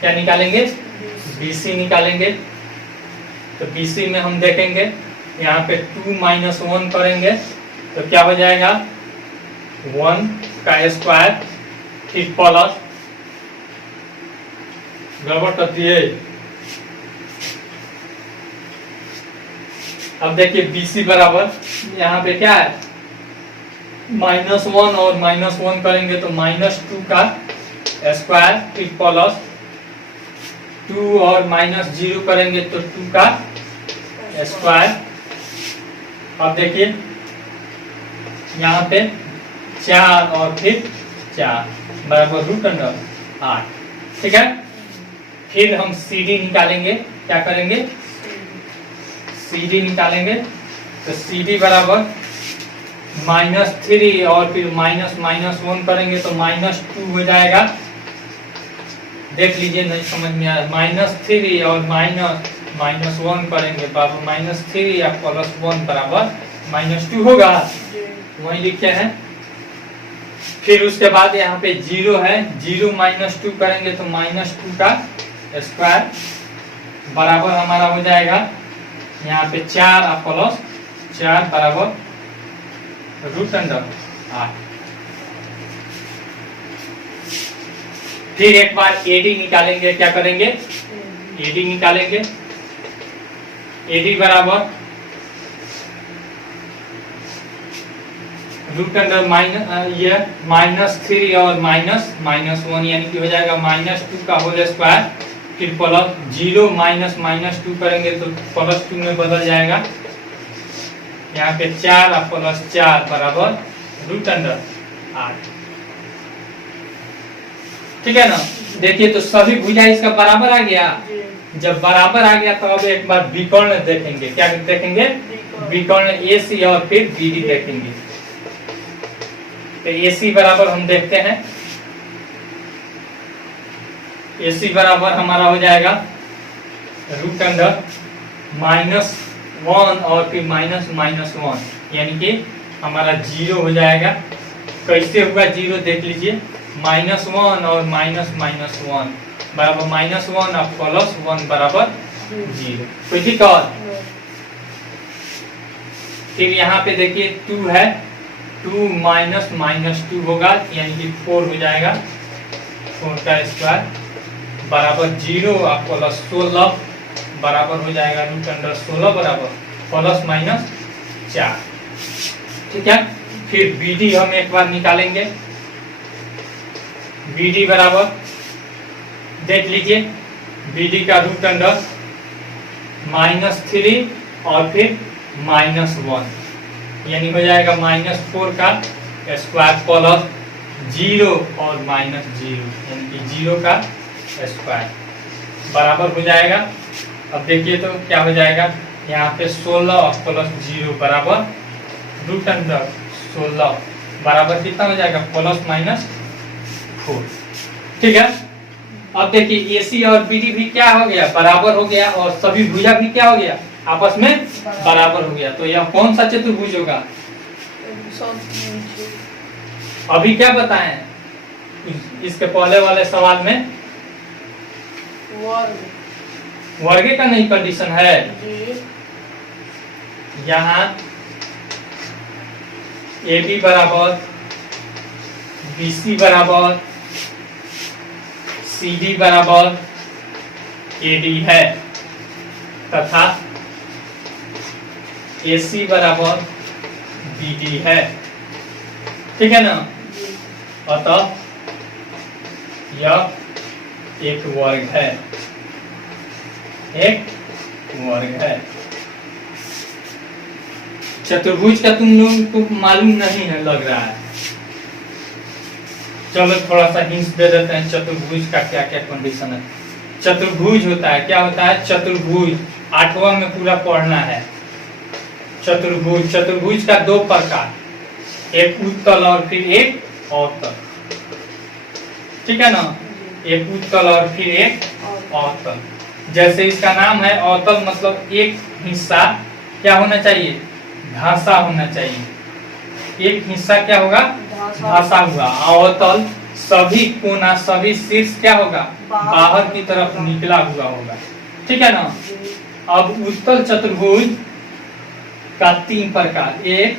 क्या निकालेंगे, BC निकालेंगे। तो BC में हम देखेंगे यहाँ पे 2 -1 करेंगे तो क्या हो जाएगा 1 का स्क्वायर फिर प्लस, गड़बड़ करती है। अब देखिए BC बराबर यहाँ पे क्या है, -1 और -1 करेंगे तो -2 का स्क्वायर, फिर प्लस 2 और -0 करेंगे तो 2 का स्क्वायर। अब देखिए यहाँ पे 4 और फिर 4 बराबर √8। ठीक है, फिर हम CD निकालेंगे। क्या करेंगे, CD निकालेंगे तो CD बराबर -3 और फिर -1 करेंगे तो -2 हो जाएगा। देख लीजिए, नहीं समझ में आया, -3 और -1 करेंगे बराबर -3 या +1 बराबर -2 होगा, वही लिखते हैं। फिर उसके बाद यहाँ पे 0 है, 0 -2 करेंगे तो -2 का स्क्वायर बराबर हमारा हो जाएगा यहाँ पे 4 और +4 बराबर √8। फिर एक बार AD निकालेंगे। क्या करेंगे, AD निकालेंगे। AD बराबर √3 और -1 यानी कि हो जाएगा -2 का होल स्क्वायर, फिर +0 -2 करेंगे तो +2 में बदल जाएगा। यहाँ पे 4 और +4 बराबर √8। ठीक है ना। देखिए तो सभी भुजा इसका बराबर आ गया। जब बराबर आ गया तो अब एक बार विकर्ण देखेंगे। क्या देखेंगे, विकर्ण AC और फिर BD देखेंगे। तो AC बराबर हम देखते हैं, AC बराबर हमारा हो जाएगा √-1 और फिर -1 यानी कि हमारा 0 हो जाएगा। कैसे होगा 0 देख लीजिए, -1 और -1 बराबर -1 और +1 बराबर 0। कोई दिक्कत। फिर यहाँ पे देखिए 2 है, 2 -2 होगा यानी कि 4 हो जाएगा। 4 का स्क्वायर बराबर 0 और +16 बराबर हो जाएगा √16 बराबर ±4। ठीक है। फिर BD हम एक बार निकालेंगे। BD बराबर देख लीजिए, BD का √3 और फिर -1 यानी हो जाएगा -4 का स्क्वायर +0 और -0 यानी कि 0 का स्क्वायर बराबर हो जाएगा। अब देखिए तो क्या हो जाएगा, यहाँ पे 16 और +0 बराबर √3 16 बराबर कितना हो जाएगा, ±4। ठीक है। अब देखिए AC और BD भी क्या हो गया, बराबर हो गया, और सभी भुजा भी क्या हो गया, आपस में बराबर हो गया। तो यह कौन सा चतुर्भुज होगा, अभी क्या बताएं इसके पहले वाले सवाल में, वर्ग का नहीं कंडीशन है। यहाँ AB बराबर BC बराबर CD बराबर AD है, तथा AC बराबर BD है। ठीक है ना। अतः यह एक वर्ग है, एक वर्ग है। चतुर्भुज का तुम लोगों को मालूम नहीं है लग रहा है। चलो थोड़ा सा हिंट दे देते हैं, चतुर्भुज का क्या क्या कंडीशन है। चतुर्भुज होता है, क्या होता है, चतुर्भुज 8वां में पूरा पढ़ना है। चतुर्भुज, चतुर्भुज का 2 प्रकार, एक उत्तल और फिर एक अवतल। ठीक है ना, एक उत्तल और फिर एक अवतल। जैसे इसका नाम है अवतल, मतलब एक हिस्सा क्या होना चाहिए, घासा होना चाहिए। एक हिस्सा क्या होगा, घासा हुआ। अवतल सभी कोना सभी शीर्ष क्या होगा, बाहर की तरफ निकला हुआ होगा। ठीक है ना। अब उत्तल चतुर्भुज का 3 प्रकार, एक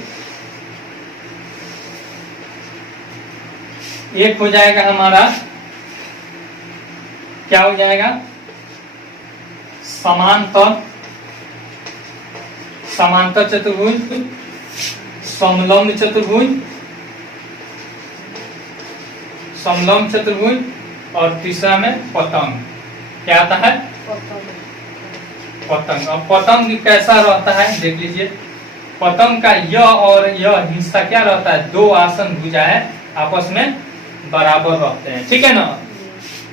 एक हो जाएगा हमारा, क्या हो जाएगा, समांतर, समांतर चतुर्भुज, समलंब चतुर्भुज, समलंब चतुर्भुज, और तीसरा में पतंग। क्या आता है, पतंग। अब पतंग कैसा रहता है देख लीजिए। पतंग का यह और यह हिस्सा क्या रहता है, दो आसन भुजाएं आपस में बराबर रहते हैं, ठीक है ना।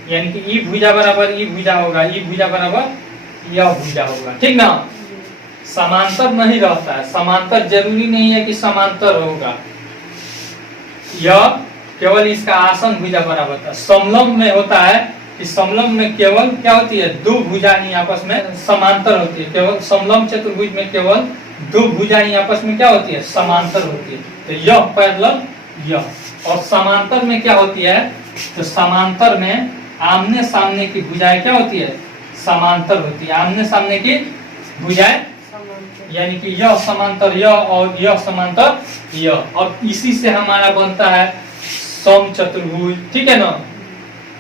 यानी कि ई भुजा बराबर ई भुजा होगा, ई भुजा बराबर यह भुजा होगा, ठीक ना। समांतर नहीं रहता है, समांतर जरूरी नहीं है कि समांतर होगा, यह केवल इसका आसन भुजा बराबर था। समलंब में होता है कि समलंब में केवल क्या होती है, दो भुजाएं आपस में समांतर होती है। केवल समलंब चतुर्भुज में केवल दो भुजाएं आपस में क्या होती है, समांतर होती है। तो यह पैरेलल यह, और समांतर में क्या होती है, तो समांतर में आमने सामने की भुजाएं क्या होती है, समांतर होती है। आमने सामने की भुजाएं, यानी कि यह समांतर यह और यह समांतर यह। अब इसी से हमारा बनता है सम चतुर्भुज, ठीक है ना।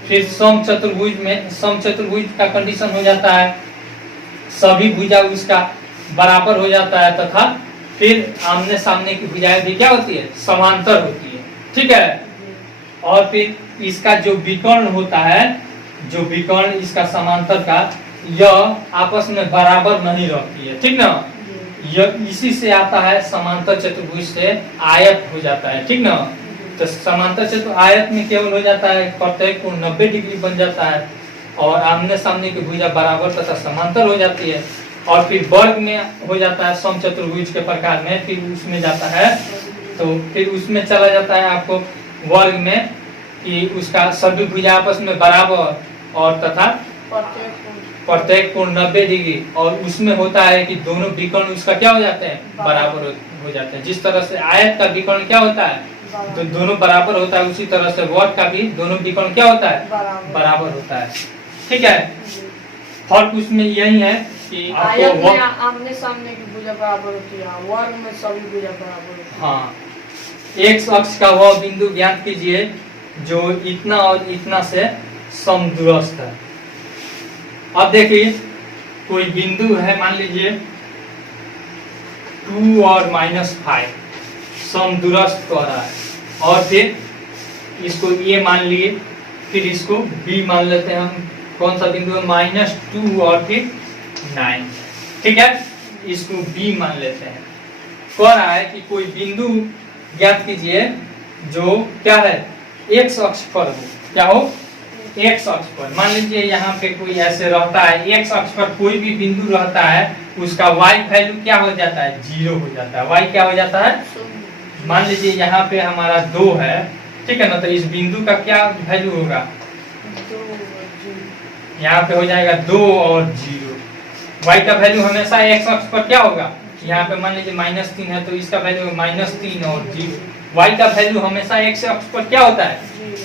फिर सम चतुर्भुज में, सम चतुर्भुज का कंडीशन हो जाता है सभी भुजा उसका बराबर हो जाता है, तथा फिर आमने सामने की भुजाएं भी क्या होती है, समांतर होती है, ठीक है। और फिर इसका जो विकर्ण होता है, जो विकर्ण इसका समांतर का, यह आपस में बराबर नहीं रहती है, ठीक ना। यह इसी से आता है समांतर चतुर्भुज से आयत हो जाता है, ठीक ना। तो समांतर चतुर्भुज आयत में केवल हो जाता है प्रत्येक कोण 90 डिग्री बन जाता है, और आमने सामने की भुजा बराबर तथा समांतर हो जाती है। और फिर वर्ग में हो जाता है सम चतुर्भुज के प्रकार में, फिर उसमें जाता है, तो फिर उसमें चला जाता है आपको वर्ग में कि उसका सभी भुजा आपस में बराबर और तथा प्रत्येक कोण 90 डिग्री, और उसमें होता है कि दोनों विकर्ण उसका क्या हो जाते हैं, बराबर हो जाते हैं। जिस तरह से आयत का विकर्ण क्या होता है, तो दोनों बराबर होता है, उसी तरह से वर्ग का भी दोनों विकर्ण क्या होता है, बराबर होता है, ठीक है। फर्क उसमें यही है कि आयत में आमने सामने की भुजा बराबर होती है, वर्ग में सभी भुजा बराबर होती है। हाँ, एक अक्ष का वह बिंदु ज्ञात कीजिए जो इतना और इतना से समदूरस्थ है। अब देखिए कोई बिंदु है, मान लीजिए 2 और -5 समदूरस्थ कह रहा है, और फिर इसको ये मान लिए, फिर इसको B मान लेते हैं हम। कौन सा बिंदु है, -2 और फिर 9, ठीक है। इसको B मान लेते हैं। कह रहा है कि कोई बिंदु ज्ञात कीजिए जो क्या है, x अक्ष पर हो। क्या हो, x अक्ष पर। मान लीजिए यहाँ पे कोई ऐसे रहता है, x अक्ष पर कोई भी बिंदु रहता है, उसका y वैल्यू क्या हो जाता है, 0 हो जाता है। y क्या हो जाता है, मान लीजिए यहाँ पे हमारा 2 है, ठीक है ना। तो इस बिंदु का क्या वैल्यू होगा, यहाँ पे हो जाएगा 2 और 0। y का वैल्यू हमेशा x अक्ष पर क्या होगा, यहाँ पे मान लीजिए -3 है, तो इसका वैल्यू -3 और 0। y का वैल्यू हमेशा x अक्ष पर क्या होता है,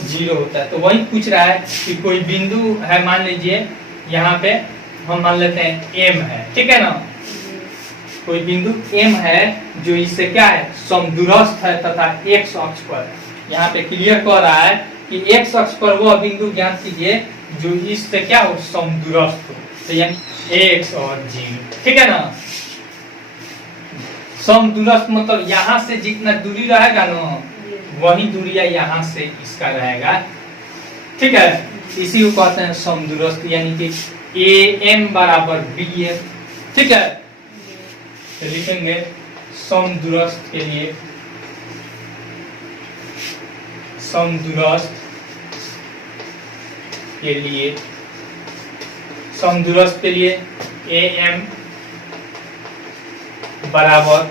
0 होता है। तो वही पूछ रहा है कि कोई बिंदु है, मान लीजिए यहाँ पे हम मान लेते हैं m है, ठीक है ना। कोई बिंदु m है जो इससे क्या है, समदूरस्थ है तथा x अक्ष पर। यहाँ पे क्लियर कह रहा है कि x अक्ष पर वह बिंदु ज्ञात कीजिए जो इससे क्या हो, समदूरस्थ हो। तो यानी x और 0, ठीक है ना। समदूरस्थ मतलब यहाँ से जितना दूरी रहेगा ना, वही दूरी यहाँ से इसका रहेगा, ठीक है। इसी को कहते हैं समदूरस्थ, यानी कि AM बराबर BM, ठीक है। तो लिखेंगे समदूरस्थ के लिए, समदूरस्थ के लिए, समदूरस्थ के लिए AM बराबर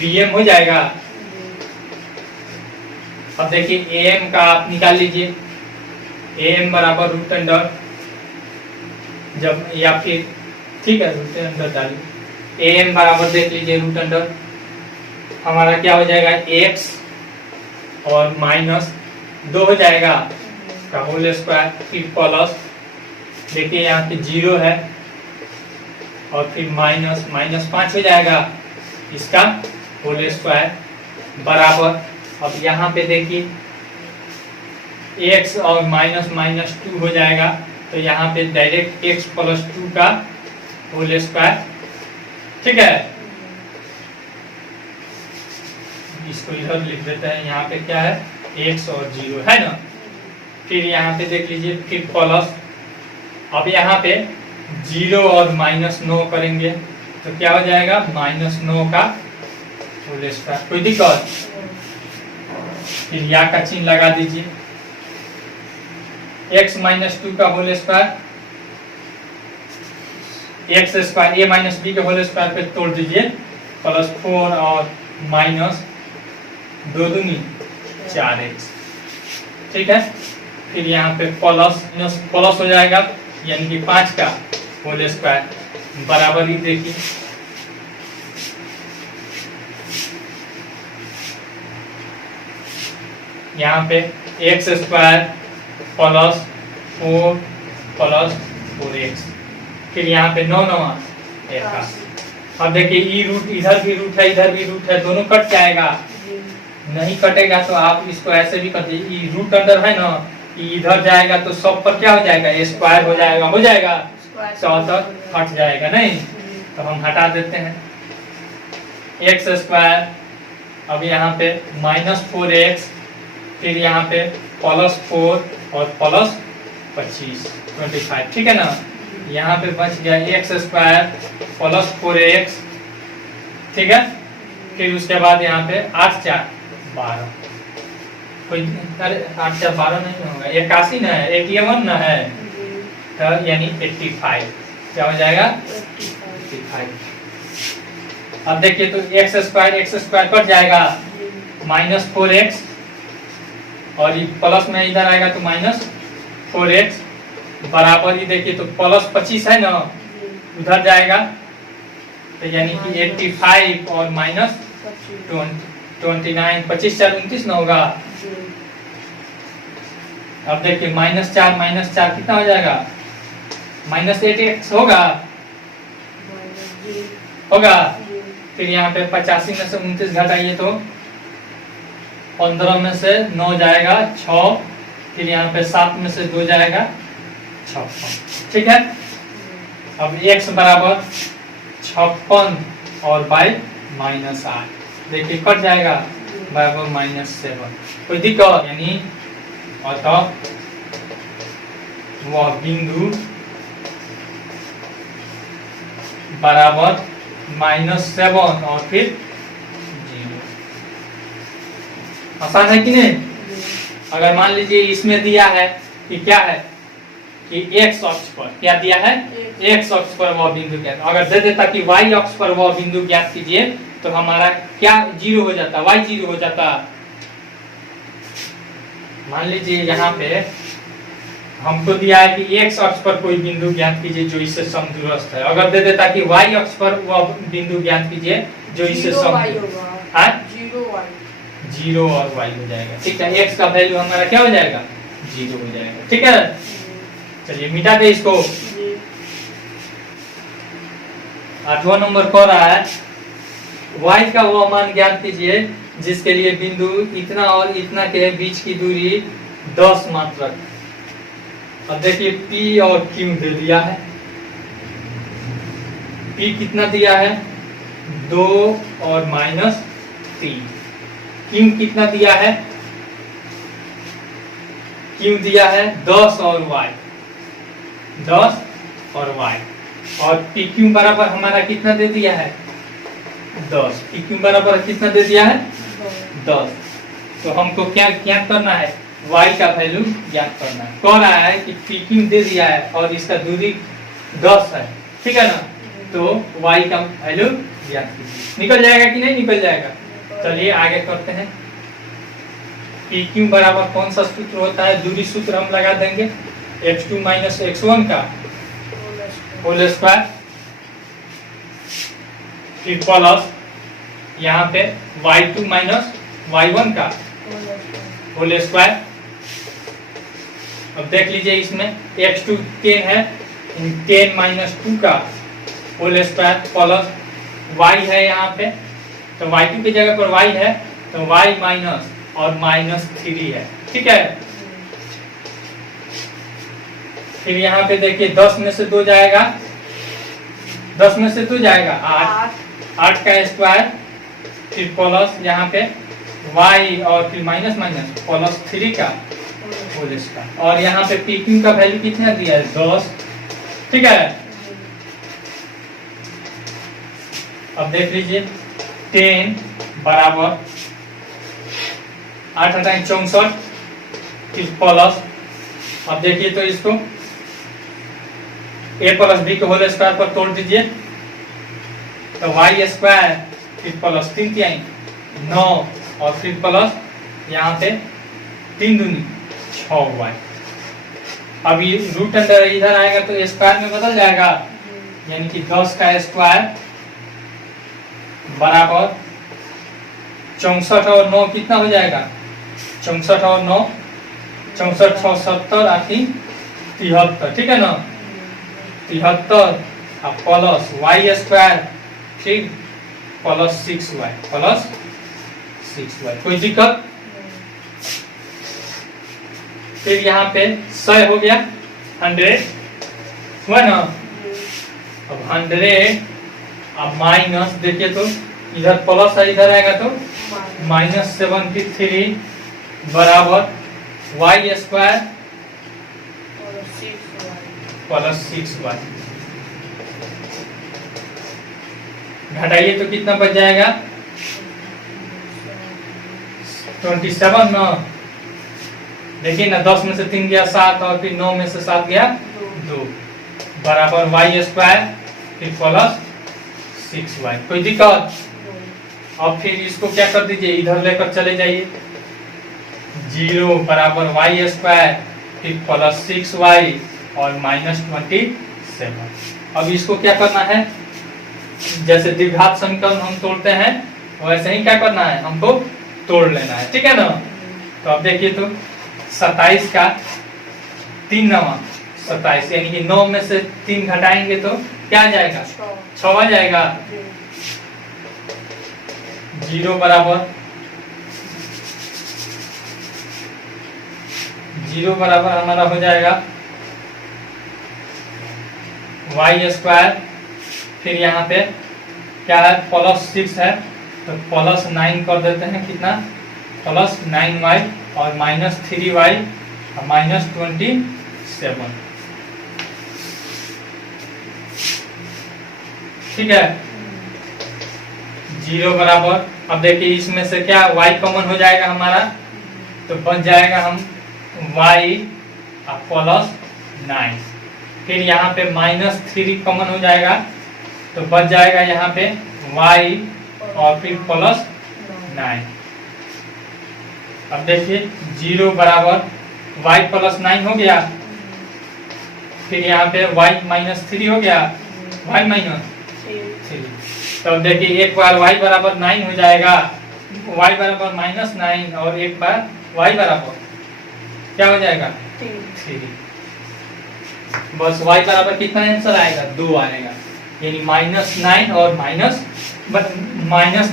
BM हो जाएगा। अब देखिए AM का आप निकाल लीजिए, AM बराबर √, जब या फिर ठीक है √, डालिए। AM बराबर देख लीजिए √, हमारा क्या हो जाएगा, x और -2 हो जाएगा का होल स्क्वायर, फिर प्लस, देखिए यहाँ पे 0 है, और फिर -5 हो जाएगा इसका होल स्क्वायर बराबर। अब यहाँ पे देखिए x और माइनस माइनस 2 हो जाएगा, तो यहाँ पे डायरेक्ट x प्लस 2 का होल स्क्वायर। ठीक है, इसको इधर लिख देते हैं। यहाँ पे क्या है, x और 0 है ना। फिर यहाँ पे देख लीजिए, फिर प्लस, अब यहाँ पे 0 और माइनस 9 करेंगे तो क्या हो जाएगा, माइनस 9 का होल स्क्वायर। कोई दिक्कत? फिर या का चिन्ह लगा दीजिए, x माइनस 2 का whole square, x square a minus B के होल स्क्वायर पे तोड़ दीजिए, प्लस 4 और माइनस 2 दूनी 4x। ठीक है, फिर यहाँ पे प्लस प्लस हो जाएगा, यानी कि 5 का होल स्क्वायर बराबर ही देखिए, यहाँ पे x square plus 4 plus 4x, फिर यहाँ पे 9 9 81। अब देखिए ई रूट, इधर भी रूट है इधर भी रूट है, दोनों कट जाएगा। नहीं कटेगा तो आप इसको ऐसे भी कर दीजिए, ई रूट अंडर है ना, इधर जाएगा तो सब पर क्या हो जाएगा, स्क्वायर हो जाएगा, हो जाएगा, चौथर हट जाएगा नहीं, तो हम हटा देते हैं एक्स स्क्वायर। अब यहाँ पे माइनस 4x, फिर यहाँ पे प्लस 4 और प्लस 25 25। ठीक है ना, यहाँ पे बच गया एक्स स्क्वायर प्लस 4x। ठीक है, फिर उसके बाद यहाँ पे 8 4 12, कोई अरे 8 4 12 नहीं होगा, 81 ना है, 81 ना है, तो यानी 85 क्या हो जाएगा, 85। अब देखिए तो एक्स स्क्वायर कट जाएगा, माइनस 4x और ये प्लस में इधर आएगा तो माइनस 4x बराबर ही देखिए तो प्लस 25 है ना, उधर जाएगा तो यानी कि 85 और माइनस 29, 25 4 29 ना होगा। अब देखिए माइनस 4 कितना हो जाएगा, माइनस 8x होगा, होगा। फिर यहाँ पे 85 में से 29 घटाइए तो 15 में से 9 जाएगा 6, फिर यहाँ पे 7 में से 2 जाएगा 56। ठीक है, अब x बराबर 56 और y माइनस 8, देखिए कट जाएगा, बराबर -7। कोई दिक्कत? यानी अतः वह बिंदु बराबर -7 और फिर 0। आसान है कि नहीं? अगर मान लीजिए इसमें दिया है कि क्या है कि x अक्ष पर क्या दिया है, x अक्ष पर वह बिंदु ज्ञात, अगर दे देता कि y अक्ष पर वह बिंदु ज्ञात कीजिए तो हमारा क्या 0 हो जाता, y 0 हो जाता। मान लीजिए यहाँ पे हमको दिया है कि x अक्ष पर कोई बिंदु ज्ञात कीजिए जो इससे समदूरस्थ है, अगर दे देता कि y अक्ष पर वह बिंदु ज्ञात कीजिए जो इससे 0 और y हो जाएगा। ठीक है, x का वैल्यू हमारा क्या हो जाएगा, 0 हो जाएगा। ठीक है, चलिए मिटा दे इसको। 8वां नंबर कह रहा है y का वो मान ज्ञात कीजिए जिसके लिए बिंदु इतना और इतना के बीच की दूरी 10 मात्रक। अब देखिए P और Q दे दिया है, P कितना दिया है 2 और -3, Q कितना दिया है, Q दिया है 10 और y, 10 और y, और PQ बराबर हमारा कितना दे दिया है 10, PQ बराबर कितना दे दिया है 10। तो हमको क्या ज्ञात करना है, y का वैल्यू ज्ञात करना है। कह रहा है कि PQ दे दिया है और इसका दूरी 10 है, ठीक है ना, तो y का वैल्यू ज्ञात कीजिए। निकल जाएगा कि नहीं निकल जाएगा? चलिए आगे करते हैं। PQ बराबर कौन सा सूत्र होता है, दूरी सूत्र हम लगा देंगे, x2 माइनस x1 का होल स्क्वायर, फिर प्लस यहाँ पे y2 माइनस y1 का होल स्क्वायर। अब देख लीजिए इसमें x2 10 है, 10 माइनस 2 का होल स्क्वायर प्लस y है यहाँ पे, तो y2 की जगह पर y है तो y माइनस और -3 है। ठीक है, फिर यहाँ पे देखिए 10 में से 2 जाएगा, 10 में से 2 जाएगा 8, 8 का स्क्वायर, फिर प्लस यहाँ पे y और फिर माइनस माइनस प्लस 3 का होल स्क्वायर, और यहाँ पे पी क्यू का वैल्यू कितना दिया है 10। ठीक है, अब देख लीजिए 10 बराबर 8 हटाएं 64, फिर प्लस, अब देखिए तो इसको a प्लस बी के होल स्क्वायर पर तोड़ दीजिए तो वाई स्क्वायर, फिर प्लस 3 की आई 9, और फिर प्लस यहाँ पे 3 दूनी 6y। अब ये रूट अंडर इधर आएगा तो स्क्वायर में बदल जाएगा, यानी कि 10 का स्क्वायर बराबर 64 और 9 कितना हो जाएगा 64 और 9 64 6 70 आखिर 73। ठीक है ना, 73 अब प्लस वाई स्क्वायर, ठीक, प्लस 6y, प्लस 6y। कोई दिक्कत? फिर यहाँ पे 100 हो गया 100 हुआ ना, अब 100 अब माइनस, देखिए तो इधर प्लस है इधर आएगा तो माइनस 73 बराबर वाई स्क्वायर प्लस 6y। घटाइए तो कितना बच जाएगा 27 ना, देखिए ना 10 में से 3 गया 7 और फिर 9 में से 7 गया 2 बराबर वाई स्क्वायर फिर प्लस 6y। कोई दिक्कत? अब फिर इसको क्या कर दीजिए इधर लेकर चले जाइए, 0 बराबर वाई स्क्वायर फिर प्लस 6y और माइनस 27। अब इसको क्या करना है, जैसे द्विघात समीकरण हम तोड़ते हैं वैसे ही क्या करना है हमको तोड़ लेना है। ठीक है ना, तो अब देखिए तो 27 का 3 नवा 27, यानी कि 9 में से 3 घटाएंगे तो क्या आ जाएगा 6 आ जाएगा। 0 बराबर 0 बराबर हमारा हो जाएगा वाई स्क्वायर, फिर यहाँ पे क्या है प्लस 6 है तो प्लस 9 कर देते हैं, कितना प्लस 9y और माइनस 3y और माइनस 27। ठीक है, 0 बराबर, अब देखिए इसमें से क्या y कॉमन हो जाएगा हमारा तो बन जाएगा हम y और प्लस 9, फिर यहाँ पे माइनस 3 कॉमन हो जाएगा तो बच जाएगा यहाँ पे y और फिर प्लस 9। अब देखिए 0 बराबर y प्लस 9 हो गया, फिर यहाँ पे y माइनस 3 हो गया, y माइनस 3। तो अब देखिए एक बार y बराबर 9 हो जाएगा, y बराबर माइनस 9 और एक बार y बराबर क्या हो जाएगा 3। बस y बराबर कितना आंसर आएगा 2 आएगा, यानी माइनस 9 और माइनस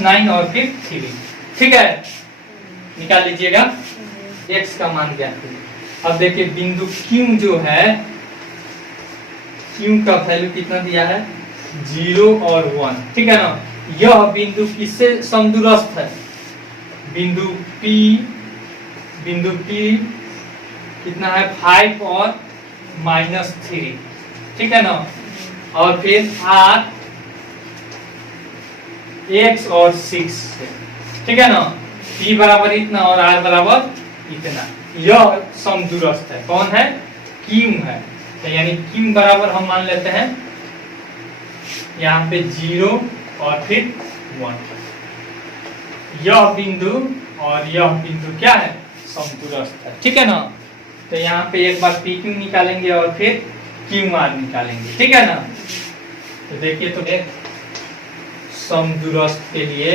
9 और फिर 3। ठीक है, निकाल लीजिएगा x का मान ज्ञात कीजिए। अब देखिए बिंदु Q जो है, Q का वैल्यू कितना दिया है 0 और 1। ठीक है ना, यह बिंदु किससे समदूरस्थ है, बिंदु P कितना है 5 और माइनस 3। ठीक है ना, और फिर R x और 6 से। ठीक है ना, P बराबर इतना और R बराबर इतना, यह समदूरस्थ है। कौन है Q है, तो यानी Q बराबर हम मान लेते हैं यहाँ पे 0 और फिर 1। यह बिंदु और यह बिंदु क्या है समदूरस्थ है। ठीक है ना, तो यहाँ पे एक बार PQ निकालेंगे और फिर QR निकालेंगे। ठीक है ना, तो देखिए तो समदूरस्थ के लिए,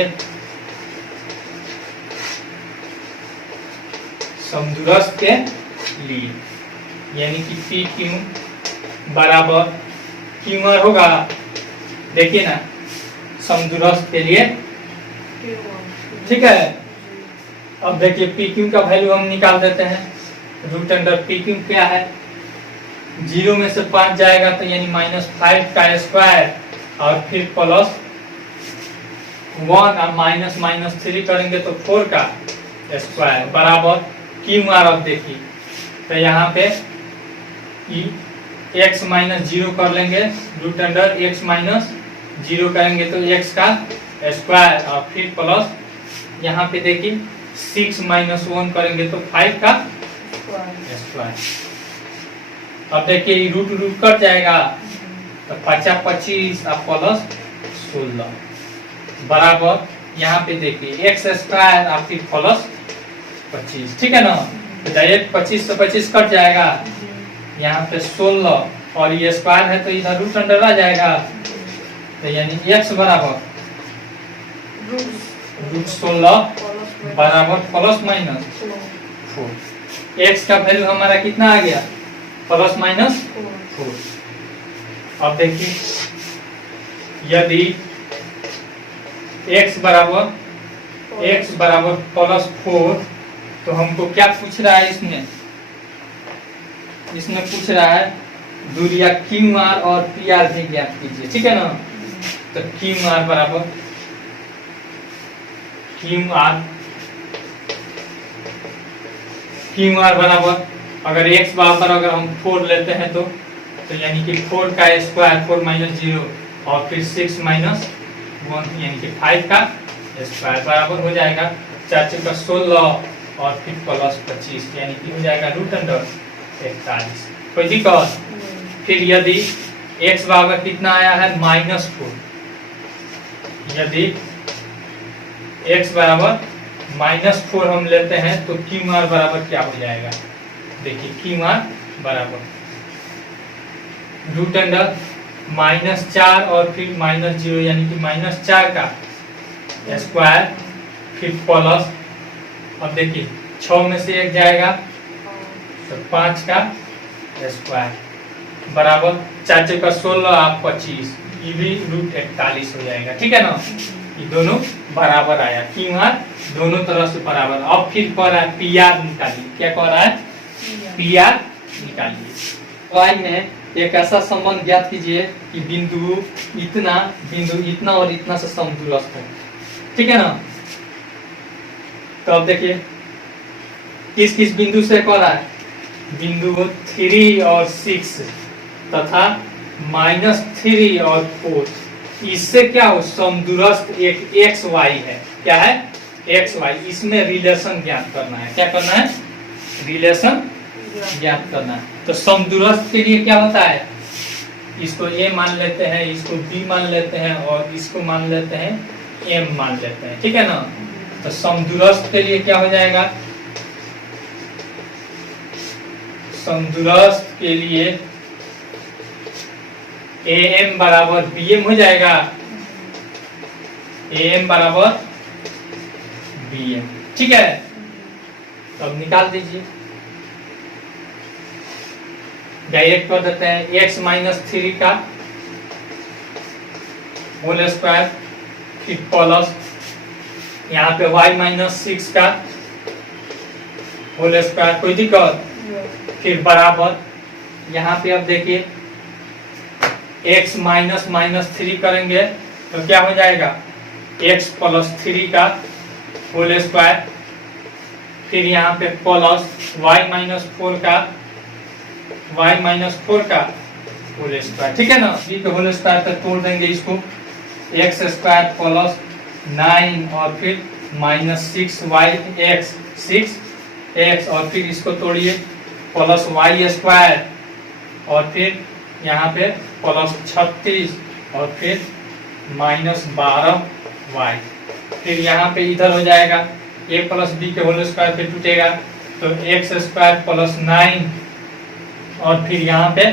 समदूरस्थ के लिए यानी कि PQ बराबर QR होगा। देखिए ना समदूरस्थ के लिए, ठीक है। अब देखिए PQ का वैल्यू हम निकाल देते हैं, रूट अंडर PQ क्या है जीरो में से 5 जाएगा तो यानी -5 का स्क्वायर और फिर +1 और -3 करेंगे तो 4 का स्क्वायर बराबर क्यू आर। अब देखिए तो यहाँ पे x माइनस 0 कर लेंगे, √x-0 करेंगे तो x का स्क्वायर और फिर प्लस यहाँ पे देखिए 6 - 1 करेंगे तो 5 का स्क्वायर। अब देखिए रूट कट जाएगा तो 50-25 और प्लस 16 बराबर यहाँ पे देखिए x स्क्वायर और फिर प्लस 25, ठीक है ना। तो डायरेक्ट 25 से 25 कट जाएगा, यहाँ पे 16 और ये स्क्वायर है तो इधर रूट अंडर आ जाएगा तो यानी x बराबर √16 बराबर ±4। x का वैल्यू हमारा कितना आ गया? ±4। अब देखिए यदि x बराबर +4 तो हमको क्या पूछ रहा है इसमें पूछ रहा है दूरिया QR और PR भी ज्ञात कीजिए, ठीक है ना। तो QR बराबर अगर x बराबर अगर हम 4 लेते हैं तो यानी कि 4 का स्क्वायर 4 - 0 और फिर 6 - 1 यानी कि 5 का स्क्वायर बराबर हो जाएगा 4×16 और फिर +25 यानी कि हो जाएगा √41। कोई दिक्कत? फिर यदि x बराबर कितना आया है -4, यदि x बराबर -4 हम लेते हैं तो QR बराबर क्या हो जाएगा? देखिए QR बराबर √4 और फिर -0 यानी कि -4 का स्क्वायर फिर प्लस, अब देखिए 6 में से 1 जाएगा तो 5 का स्क्वायर बराबर 4×16 और 25 ये भी √41 हो जाएगा, ठीक है ना। ये दोनों बराबर आया, QR दोनों तरफ से बराबर। अब फिर कह रहा है PR निकालिए। क्या कह रहा है? PR निकालिए। y में एक ऐसा संबंध ज्ञात कीजिए कि बिंदु इतना और इतना से समदूरस्थ है, ठीक है ना। तो अब देखिए किस बिंदु से कह रहा है? बिंदु 3 और 6 तथा -3 और 4 इससे क्या हो समदूरस्थ एक XY है। क्या है? XY। इसमें रिलेशन ज्ञात करना है। क्या करना है? रिलेशन ज्ञात करना है। तो समदूरस्थ के लिए क्या होता है? इसको A मान लेते हैं, इसको B मान लेते हैं और इसको मान लेते हैं M मान लेते हैं, ठीक है ना। तो समदूरस्थ के लिए क्या हो जाएगा? समदूरस्थ के लिए AM बराबर BM हो जाएगा। AM बराबर BM, ठीक है। तो अब निकाल दीजिए, डायरेक्ट कर देते हैं x - 3 का होल स्क्वायर फिर प्लस यहाँ पे y - 6 का होल स्क्वायर। कोई दिक्कत? फिर बराबर यहाँ पे अब देखिए x - 3 करेंगे तो क्या हो जाएगा? x + 3 का होल स्क्वायर फिर यहाँ पे प्लस y - 4 का होल स्क्वायर, ठीक है ना। b के होल स्क्वायर तक तोड़ देंगे इसको, x स्क्वायर प्लस 9 और फिर -6x और फिर इसको तोड़िए प्लस y स्क्वायर और फिर यहाँ पे प्लस 36 और फिर -12y। फिर यहाँ पे इधर हो जाएगा a + b के होल स्क्वायर फिर टूटेगा तो x स्क्वायर प्लस 9 और फिर यहाँ पे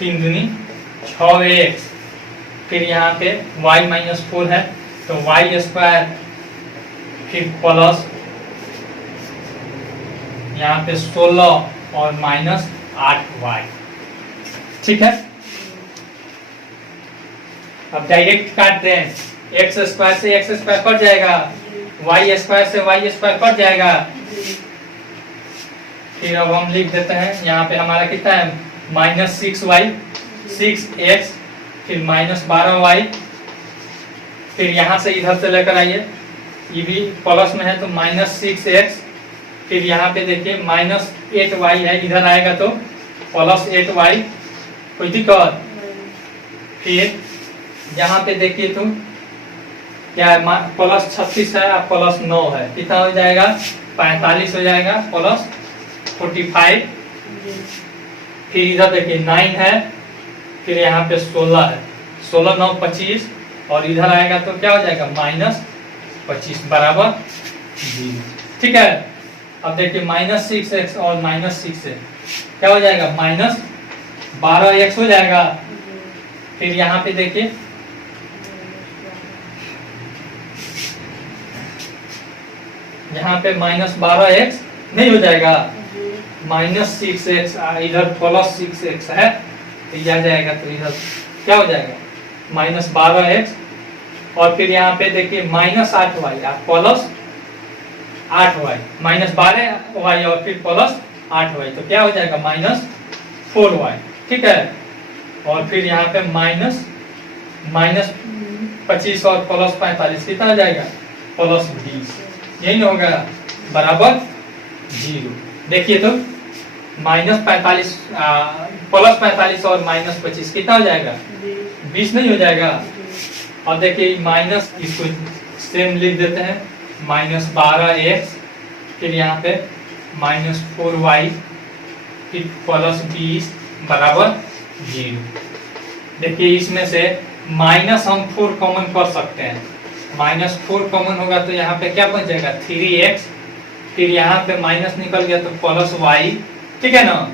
3 दूनी 6x फिर यहाँ पे y - 4 है तो y स्क्वायर फिर प्लस यहाँ पे 16 और -8y, ठीक है। अब डायरेक्ट काट दें, x स्क्वायर से x स्क्वायर कट जाएगा, y स्क्वायर से y स्क्वायर कट जाएगा फिर अब हम लिख देते हैं यहाँ पे हमारा कितना है -6y 6x, फिर -12y, फिर यहाँ से इधर से लेकर आइए, ये भी प्लस में है तो -6x, फिर यहाँ पे देखिए -8y है, इधर आएगा तो +8y, कोई दिक्कत। फिर यहाँ पे देखिए तो क्या है +36 है और +9 है, कितना हो जाएगा 45 हो जाएगा +45। फिर इधर देखिए 9 है, फिर यहाँ पे 16 है, 16 9 25, और इधर आएगा तो क्या हो जाएगा -25 बराबर 0। ठीक है, अब देखिए -6x और -6 क्या हो जाएगा -12x हो जाएगा। फिर यहाँ पे देखिए यहाँ पे -12x नहीं हो जाएगा, -6x, इधर +6x है तो यह जाएगा, तो इधर क्या हो जाएगा -12x, और फिर यहाँ पे देखिए -8y प्लस 8y, -12y और फिर +8y, तो क्या हो जाएगा -4y। ठीक है, और फिर यहाँ पे -25 और +45 कितना हो जाएगा +20, यही ना होगा बराबर 0। देखिए तो -45 +45 और -25 कितना हो जाएगा 20 नहीं हो जाएगा। और देखिए माइनस, इसको सेम लिख देते हैं -12x, फिर यहाँ पे -4y, फिर +20 बराबर 0। देखिए इसमें से माइनस हम 4 कॉमन कर सकते हैं, -4 कॉमन होगा तो यहाँ पे क्या बच जाएगा 3x, फिर यहाँ पे माइनस निकल गया तो +y। ठीक है ना,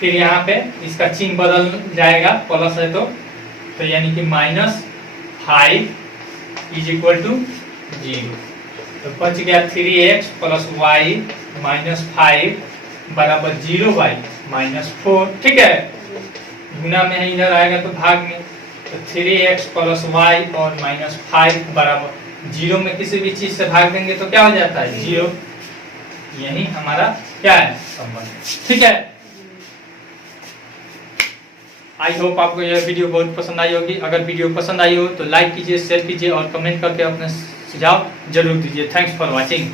फिर यहाँ पे इसका चिन्ह बदल जाएगा, प्लस है तो यानी कि -5 = 0, तो बच गया 3x + y -5 बराबर 0y -4। ठीक है, गुना में है, इधर आएगा तो भाग में, तो 3x + y और -5 बराबर 0 में किसी भी चीज से भाग देंगे तो क्या हो जाता है 0। यही हमारा क्या है संबंध। ठीक है, आई होप आपको यह वीडियो बहुत पसंद आई होगी। अगर वीडियो पसंद आई हो तो लाइक कीजिए, शेयर कीजिए और कमेंट करके अपने सुझाव जरूर दीजिए। Thanks for watching.